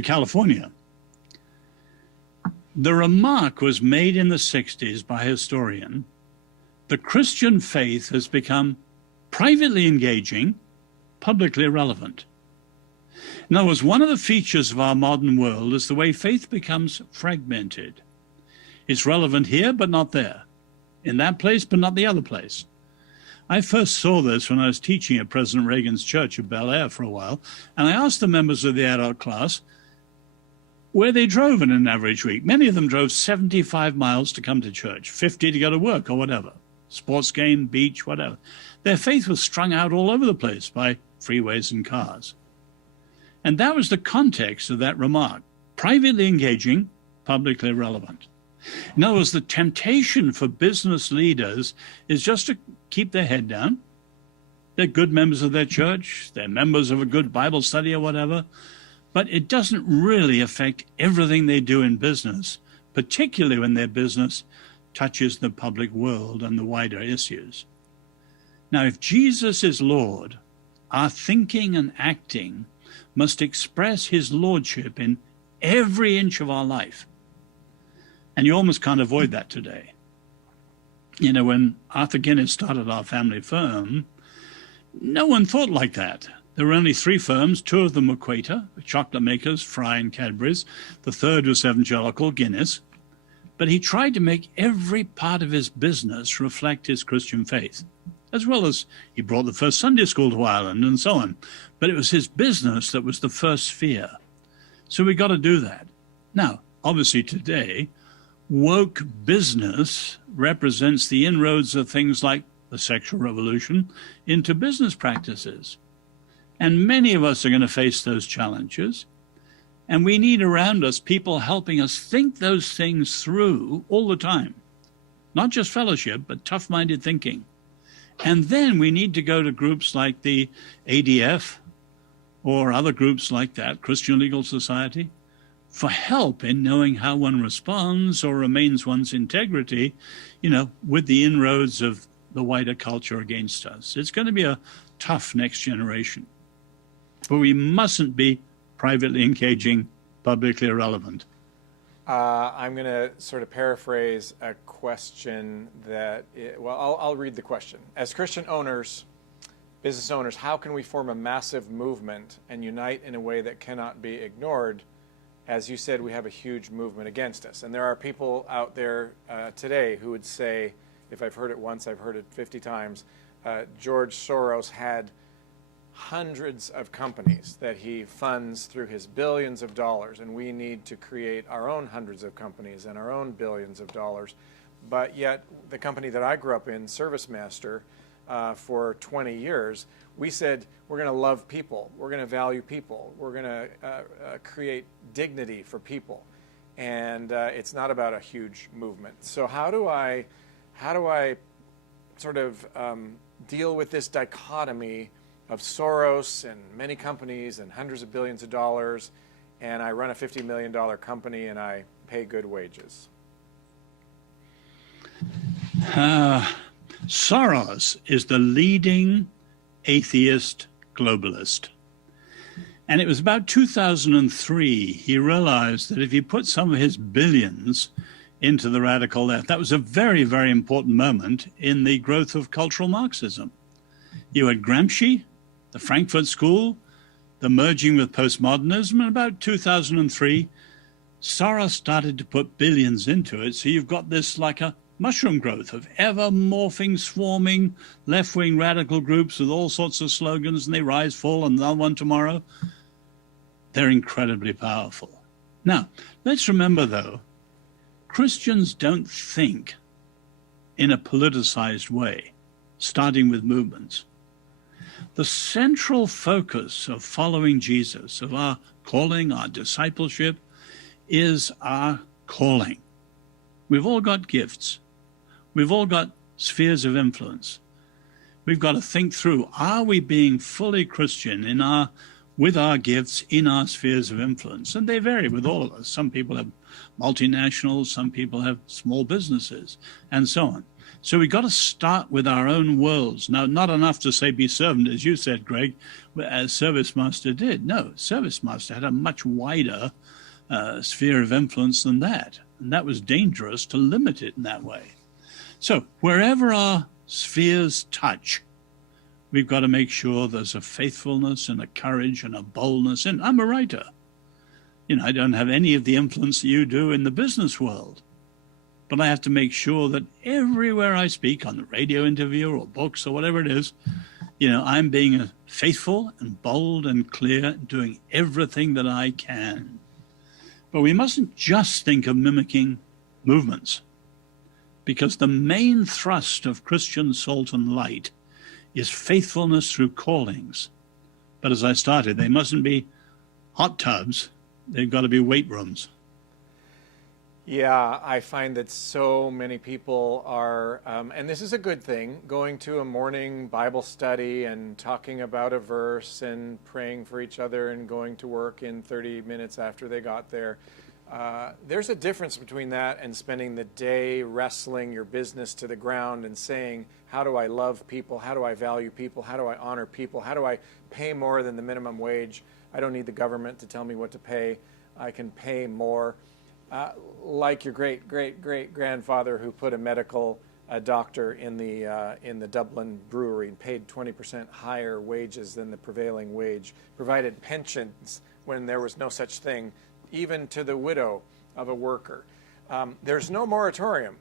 California. The remark was made in the 60s by a historian. The Christian faith has become privately engaging, publicly irrelevant. In other words, one of the features of our modern world is the way faith becomes fragmented. It's relevant here, but not there. In that place, but not the other place. I first saw this when I was teaching at President Reagan's church at Bel Air for a while, and I asked the members of the adult class where they drove in an average week. Many of them drove 75 miles to come to church, 50 to go to work or whatever, sports game, beach, whatever. Their faith was strung out all over the place by freeways and cars. And that was the context of that remark. Privately engaging, publicly irrelevant. In other words, the temptation for business leaders is just to keep their head down. They're good members of their church. They're members of a good Bible study or whatever. But it doesn't really affect everything they do in business, particularly when their business touches the public world and the wider issues. Now, if Jesus is Lord, our thinking and acting must express his lordship in every inch of our life. And you almost can't avoid that today. You know, when Arthur Guinness started our family firm, no one thought like that. There were only 3 firms. 2 of them were Quaker, chocolate makers, Fry and Cadbury's. The third was evangelical, Guinness. But he tried to make every part of his business reflect his Christian faith, as well as he brought the first Sunday school to Ireland and so on. But it was his business that was the first sphere. So we got to do that. Now, obviously today, woke business represents the inroads of things like the sexual revolution into business practices. And many of us are going to face those challenges. And we need around us people helping us think those things through all the time. Not just fellowship, but tough-minded thinking. And then we need to go to groups like the ADF or other groups like that, Christian Legal Society, for help in knowing how one responds or remains one's integrity, you know, with the inroads of the wider culture against us. It's going to be a tough next generation. But we mustn't be privately engaging, publicly irrelevant. I'm going to sort of paraphrase a question that, I'll read the question. As Christian owners, business owners, how can we form a massive movement and unite in a way that cannot be ignored? As you said, we have a huge movement against us. And there are people out there today who would say, if I've heard it once, I've heard it 50 times, George Soros had hundreds of companies that he funds through his billions of dollars, and we need to create our own hundreds of companies and our own billions of dollars. But yet, the company that I grew up in, ServiceMaster, for 20 years, we said we're going to love people, we're going to value people, we're going to create dignity for people, and it's not about a huge movement. So how do I sort of deal with this dichotomy of Soros and many companies and hundreds of billions of dollars, and I run a $50 million company and I pay good wages? Soros is the leading atheist globalist. And it was about 2003 he realized that if he put some of his billions into the radical left, that was a very, very important moment in the growth of cultural Marxism. You had Gramsci, the Frankfurt School, the merging with postmodernism, and about 2003, Soros started to put billions into it. So you've got this like a mushroom growth of ever morphing, swarming left-wing radical groups with all sorts of slogans, and they rise, fall, and another one tomorrow. They're incredibly powerful. Now, let's remember, though, Christians don't think in a politicized way, starting with movements. The central focus of following Jesus, of our calling, our discipleship, is our calling. We've all got gifts. We've all got spheres of influence. We've got to think through, are we being fully Christian with our gifts in our spheres of influence? And they vary with all of us. Some people have multinationals, some people have small businesses, and so on. So we've got to start with our own worlds. Now, not enough to say be servant, as you said, Greg, as Service Master did. No, Service Master had a much wider sphere of influence than that. And that was dangerous to limit it in that way. So wherever our spheres touch, we've got to make sure there's a faithfulness and a courage and a boldness. And I'm a writer. You know, I don't have any of the influence that you do in the business world. But I have to make sure that everywhere I speak, on the radio interview or books or whatever it is, you know, I'm being faithful and bold and clear, doing everything that I can. But we mustn't just think of mimicking movements, because the main thrust of Christian salt and light is faithfulness through callings. But as I started, they mustn't be hot tubs. They've got to be weight rooms. Yeah, I find that so many people are, and this is a good thing, going to a morning Bible study and talking about a verse and praying for each other and going to work in 30 minutes after they got there. There's a difference between that and spending the day wrestling your business to the ground and saying, how do I love people? How do I value people? How do I honor people? How do I pay more than the minimum wage? I don't need the government to tell me what to pay. I can pay more. Like your great-great-great-grandfather who put a medical doctor in the Dublin brewery and paid 20% higher wages than the prevailing wage, provided pensions when there was no such thing, even to the widow of a worker. There's no moratorium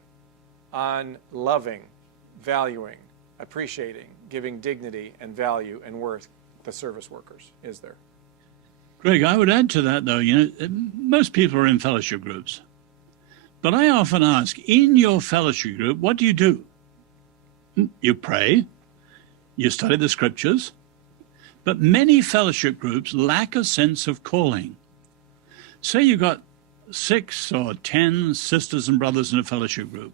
on loving, valuing, appreciating, giving dignity and value and worth the service workers, is there? Greg, I would add to that, though, you know, most people are in fellowship groups. But I often ask, in your fellowship group, what do you do? You pray, you study the scriptures, but many fellowship groups lack a sense of calling. Say you've got 6 or 10 sisters and brothers in a fellowship group.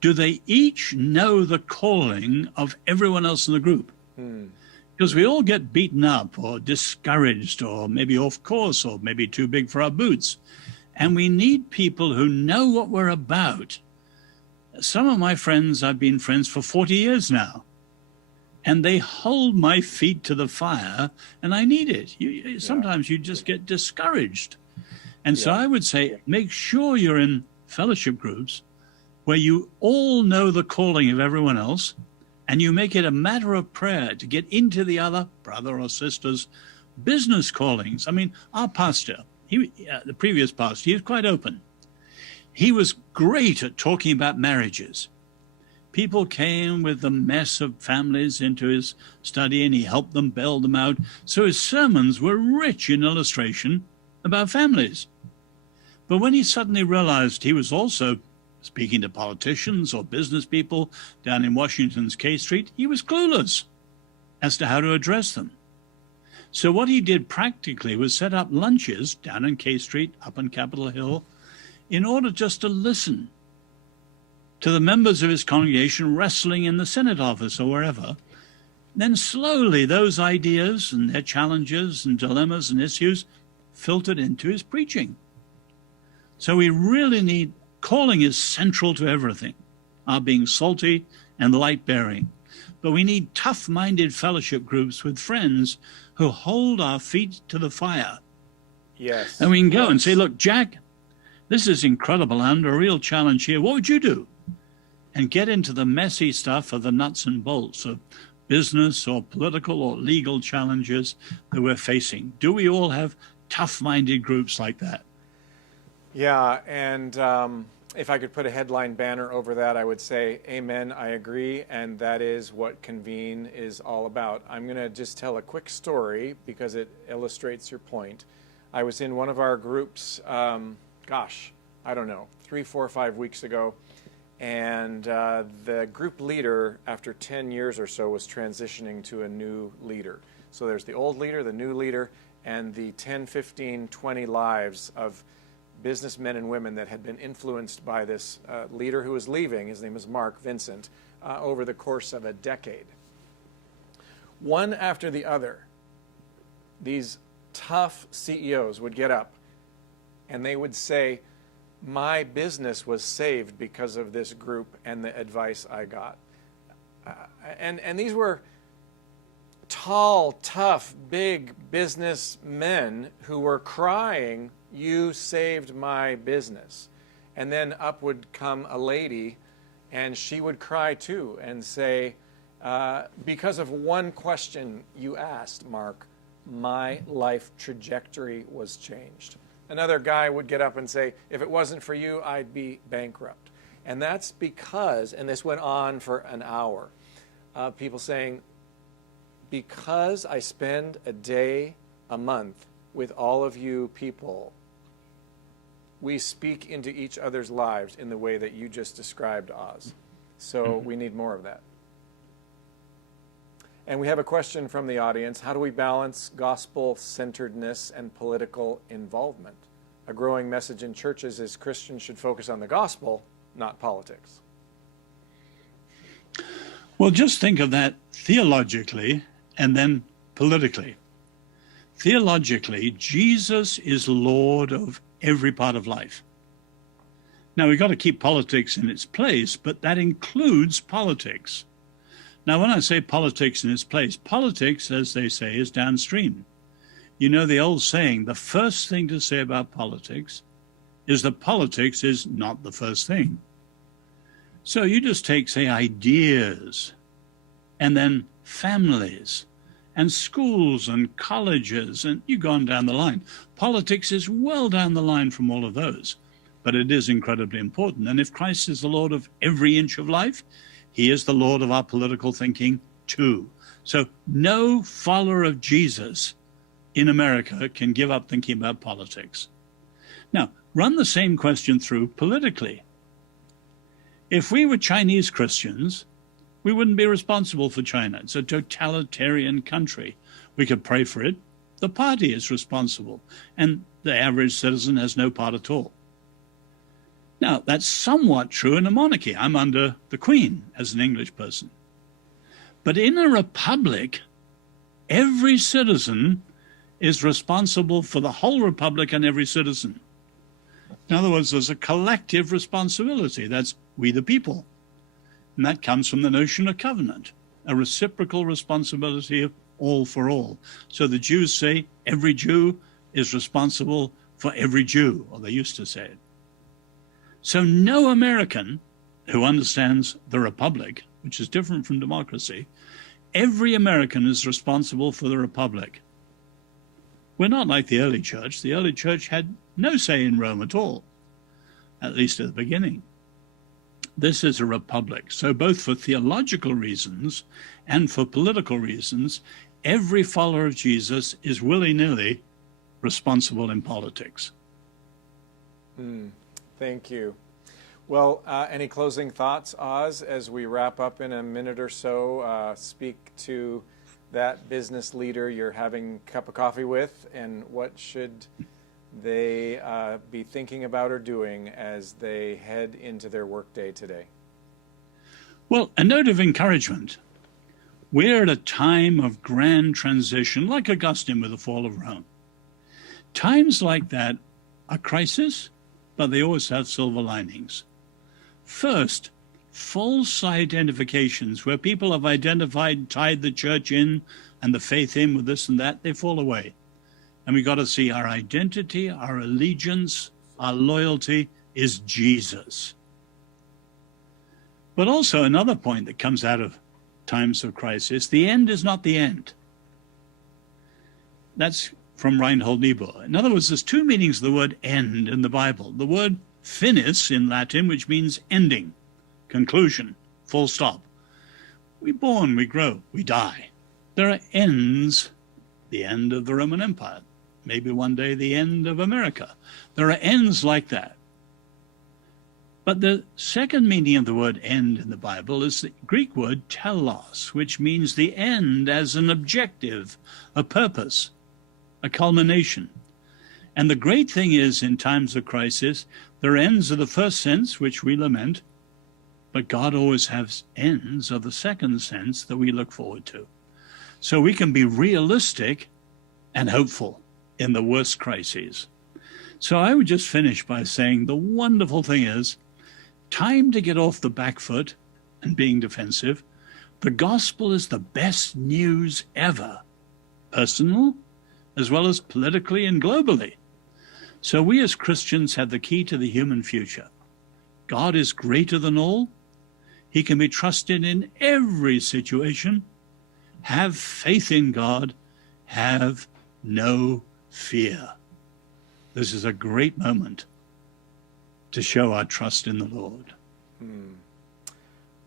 Do they each know the calling of everyone else in the group? Because we all get beaten up or discouraged or maybe off course or maybe too big for our boots. And we need people who know what we're about. Some of my friends, I've been friends for 40 years now. And they hold my feet to the fire, and I need it. Sometimes you just get discouraged. And so I would say, make sure you're in fellowship groups where you all know the calling of everyone else, and you make it a matter of prayer to get into the other brother or sister's business callings. I mean, our pastor, the previous pastor, he was quite open. He was great at talking about marriages. People came with the mess of families into his study, and he helped them bail them out. So his sermons were rich in illustration about families. But when he suddenly realized he was also speaking to politicians or business people down in Washington's K Street, he was clueless as to how to address them. So what he did practically was set up lunches down in K Street, up on Capitol Hill, in order just to listen to the members of his congregation wrestling in the Senate office or wherever. Then slowly those ideas and their challenges and dilemmas and issues filtered into his preaching. So we really need, calling is central to everything, our being salty and light-bearing. But we need tough-minded fellowship groups with friends who hold our feet to the fire. Yes. And we can go and say, look, Jack, this is incredible. I'm under a real challenge here. What would you do? And get into the messy stuff of the nuts and bolts of business or political or legal challenges that we're facing. Do we all have tough-minded groups like that? Yeah, and if I could put a headline banner over that, I would say, Amen, I agree, and that is what Convene is all about. I'm going to just tell a quick story because it illustrates your point. I was in one of our groups, I don't know, 3, 4, 5 weeks ago, and the group leader, after 10 years or so, was transitioning to a new leader. So there's the old leader, the new leader, and the 10, 15, 20 lives of businessmen and women that had been influenced by this leader who was leaving. His name is Mark Vincent, over the course of a decade. One after the other, these tough CEOs would get up and they would say, my business was saved because of this group and the advice I got. And these were tall, tough, big businessmen who were crying, you saved my business. And then up would come a lady, and she would cry too and say, because of one question you asked, Mark, my life trajectory was changed. Another guy would get up and say, if it wasn't for you, I'd be bankrupt. And that's because, and this went on for an hour, people saying, because I spend a day a month with all of you people, we speak into each other's lives in the way that you just described, Oz. So we need more of that. And we have a question from the audience. How do we balance gospel-centeredness and political involvement? A growing message in churches is Christians should focus on the gospel, not politics. Well, just think of that theologically and then politically. Theologically, Jesus is Lord of every part of life. Now, we've got to keep politics in its place, but that includes politics. Now, when I say politics in its place, politics, as they say, is downstream. You know the old saying, the first thing to say about politics is that politics is not the first thing. So you just take, say, ideas, and then families, and schools and colleges, and you've gone down the line. Politics is well down the line from all of those, but it is incredibly important. And if Christ is the Lord of every inch of life, he is the Lord of our political thinking too. So no follower of Jesus in America can give up thinking about politics. Now, run the same question through politically. If we were Chinese Christians, we wouldn't be responsible for China. It's a totalitarian country. We could pray for it. The party is responsible, and the average citizen has no part at all. Now, that's somewhat true in a monarchy. I'm under the Queen as an English person. But in a republic, every citizen is responsible for the whole republic and every citizen. In other words, there's a collective responsibility. That's we the people. And that comes from the notion of covenant, a reciprocal responsibility of all for all. So the Jews say every Jew is responsible for every Jew, or they used to say it. So no American who understands the republic, which is different from democracy, every American is responsible for the republic. We're not like the early church. The early church had no say in Rome at all, at least at the beginning. This is a republic. So both for theological reasons and for political reasons, every follower of Jesus is willy-nilly responsible in politics. Thank you. Well, any closing thoughts, Oz, as we wrap up in a minute or so? Speak to that business leader you're having a cup of coffee with, and what should they be thinking about or doing as they head into their workday today? Well, a note of encouragement. We're at a time of grand transition, like Augustine with the fall of Rome. Times like that are crisis, but they always have silver linings. First, false identifications where people have identified, tied the church in and the faith in with this and that, they fall away. And we got to see our identity, our allegiance, our loyalty is Jesus. But also another point that comes out of times of crisis, the end is not the end. That's from Reinhold Niebuhr. In other words, there's two meanings of the word end in the Bible. The word finis in Latin, which means ending, conclusion, full stop. We born, we grow, we die. There are ends, the end of the Roman Empire, maybe one day the end of America. There are ends like that. But the second meaning of the word end in the Bible is the Greek word telos, which means the end as an objective, a purpose, a culmination. And the great thing is, in times of crisis, there are ends of the first sense, which we lament, but God always has ends of the second sense that we look forward to. So we can be realistic and hopeful in the worst crises. So I would just finish by saying the wonderful thing is, time to get off the back foot and being defensive. The gospel is the best news ever, personal as well as politically and globally. So we as Christians have the key to the human future. God is greater than all. He can be trusted in every situation. Have faith in God. Have no fear. This is a great moment to show our trust in the Lord.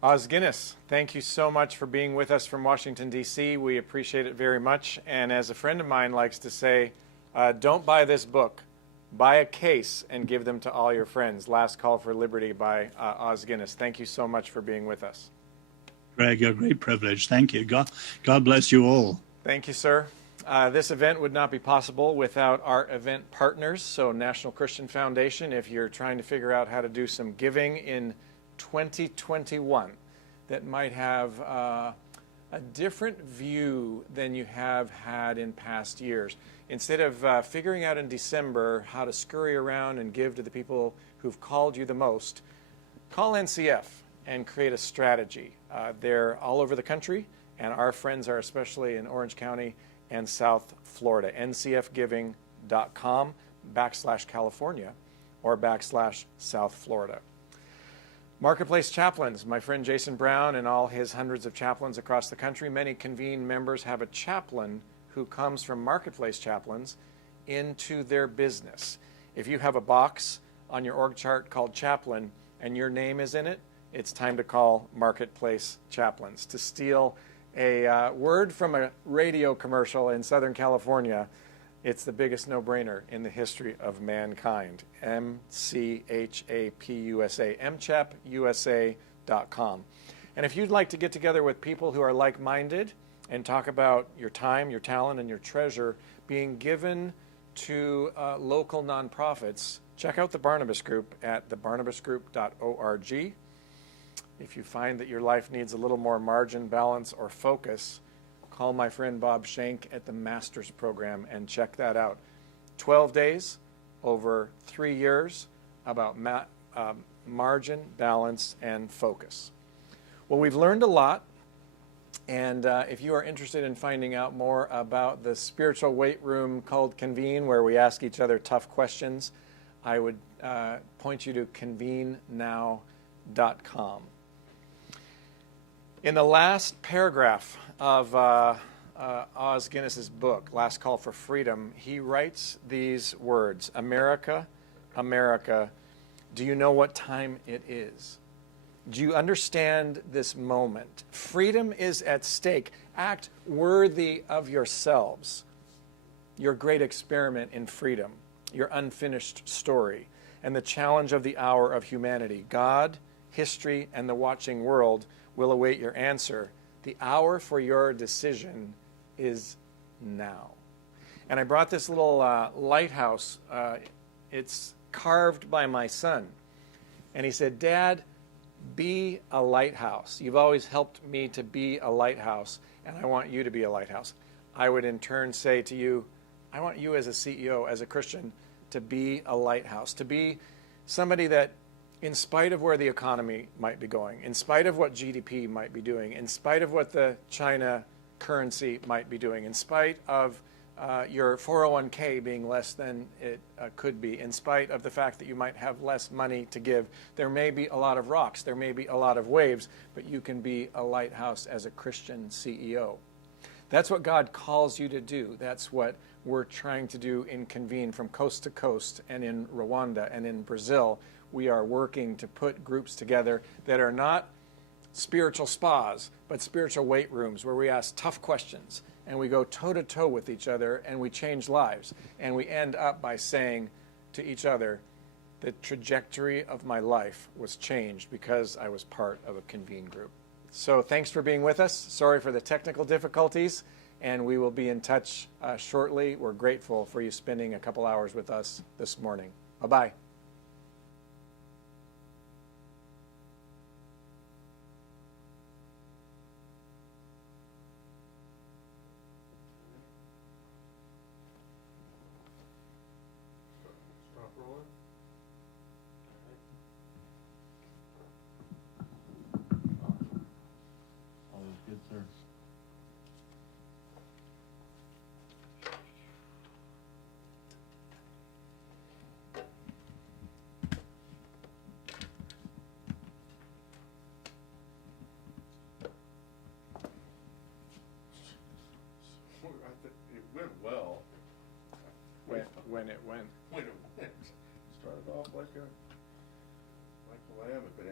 Os Guinness, thank you so much for being with us from Washington, D.C. We appreciate it very much. And as a friend of mine likes to say, don't buy this book. Buy a case and give them to all your friends. Last Call for Liberty by Os Guinness. Thank you so much for being with us. Greg, a great privilege. Thank you. God bless you all. Thank you, sir. This event would not be possible without our event partners. So National Christian Foundation, if you're trying to figure out how to do some giving in 2021 that might have a different view than you have had in past years. Instead of figuring out in December how to scurry around and give to the people who've called you the most, call NCF and create a strategy. They're all over the country, and our friends are especially in Orange County and South Florida. ncfgiving.com/California or /South Florida. Marketplace Chaplains, my friend Jason Brown and all his hundreds of chaplains across the country. Many Convene members have a chaplain who comes from Marketplace Chaplains into their business. If you have a box on your org chart called chaplain and your name is in it, it's time to call Marketplace Chaplains. To steal a word from a radio commercial in Southern California, it's the biggest no-brainer in the history of mankind. MCHAPUSA, mchapusa.com. And if you'd like to get together with people who are like-minded and talk about your time, your talent, and your treasure being given to local nonprofits, check out the Barnabas Group at thebarnabasgroup.org. If you find that your life needs a little more margin, balance, or focus, call my friend Bob Shank at the Masters Program and check that out. 12 days over 3 years about margin, balance, and focus. Well, we've learned a lot, and if you are interested in finding out more about the spiritual weight room called Convene, where we ask each other tough questions, I would point you to convenenow.com. In the last paragraph of Os Guinness's book, Last Call for Freedom, he writes these words: America, America, do you know what time it is? Do you understand this moment? Freedom is at stake. Act worthy of yourselves. Your great experiment in freedom, your unfinished story, and the challenge of the hour of humanity. God, history, and the watching world will await your answer. The hour for your decision is now. And I brought this little lighthouse. It's carved by my son. And he said, Dad, be a lighthouse. You've always helped me to be a lighthouse, and I want you to be a lighthouse. I would in turn say to you, I want you as a CEO, as a Christian, to be a lighthouse, to be somebody that, in spite of where the economy might be going, in spite of what GDP might be doing, in spite of what the China currency might be doing, in spite of your 401k being less than it could be, in spite of the fact that you might have less money to give, there may be a lot of rocks, there may be a lot of waves, but you can be a lighthouse as a Christian CEO. That's what God calls you to do. That's what we're trying to do in Convene from coast to coast, and in Rwanda and in Brazil. we are working to put groups together that are not spiritual spas, but spiritual weight rooms where we ask tough questions and we go toe to toe with each other and we change lives. And we end up by saying to each other, the trajectory of my life was changed because I was part of a Convene group. So thanks for being with us. Sorry for the technical difficulties, and we will be in touch shortly. We're grateful for you spending a couple hours with us this morning. Bye-bye. Stop rolling. Always good, sir. It went well. When it went. When it went. Started off like a lamb at the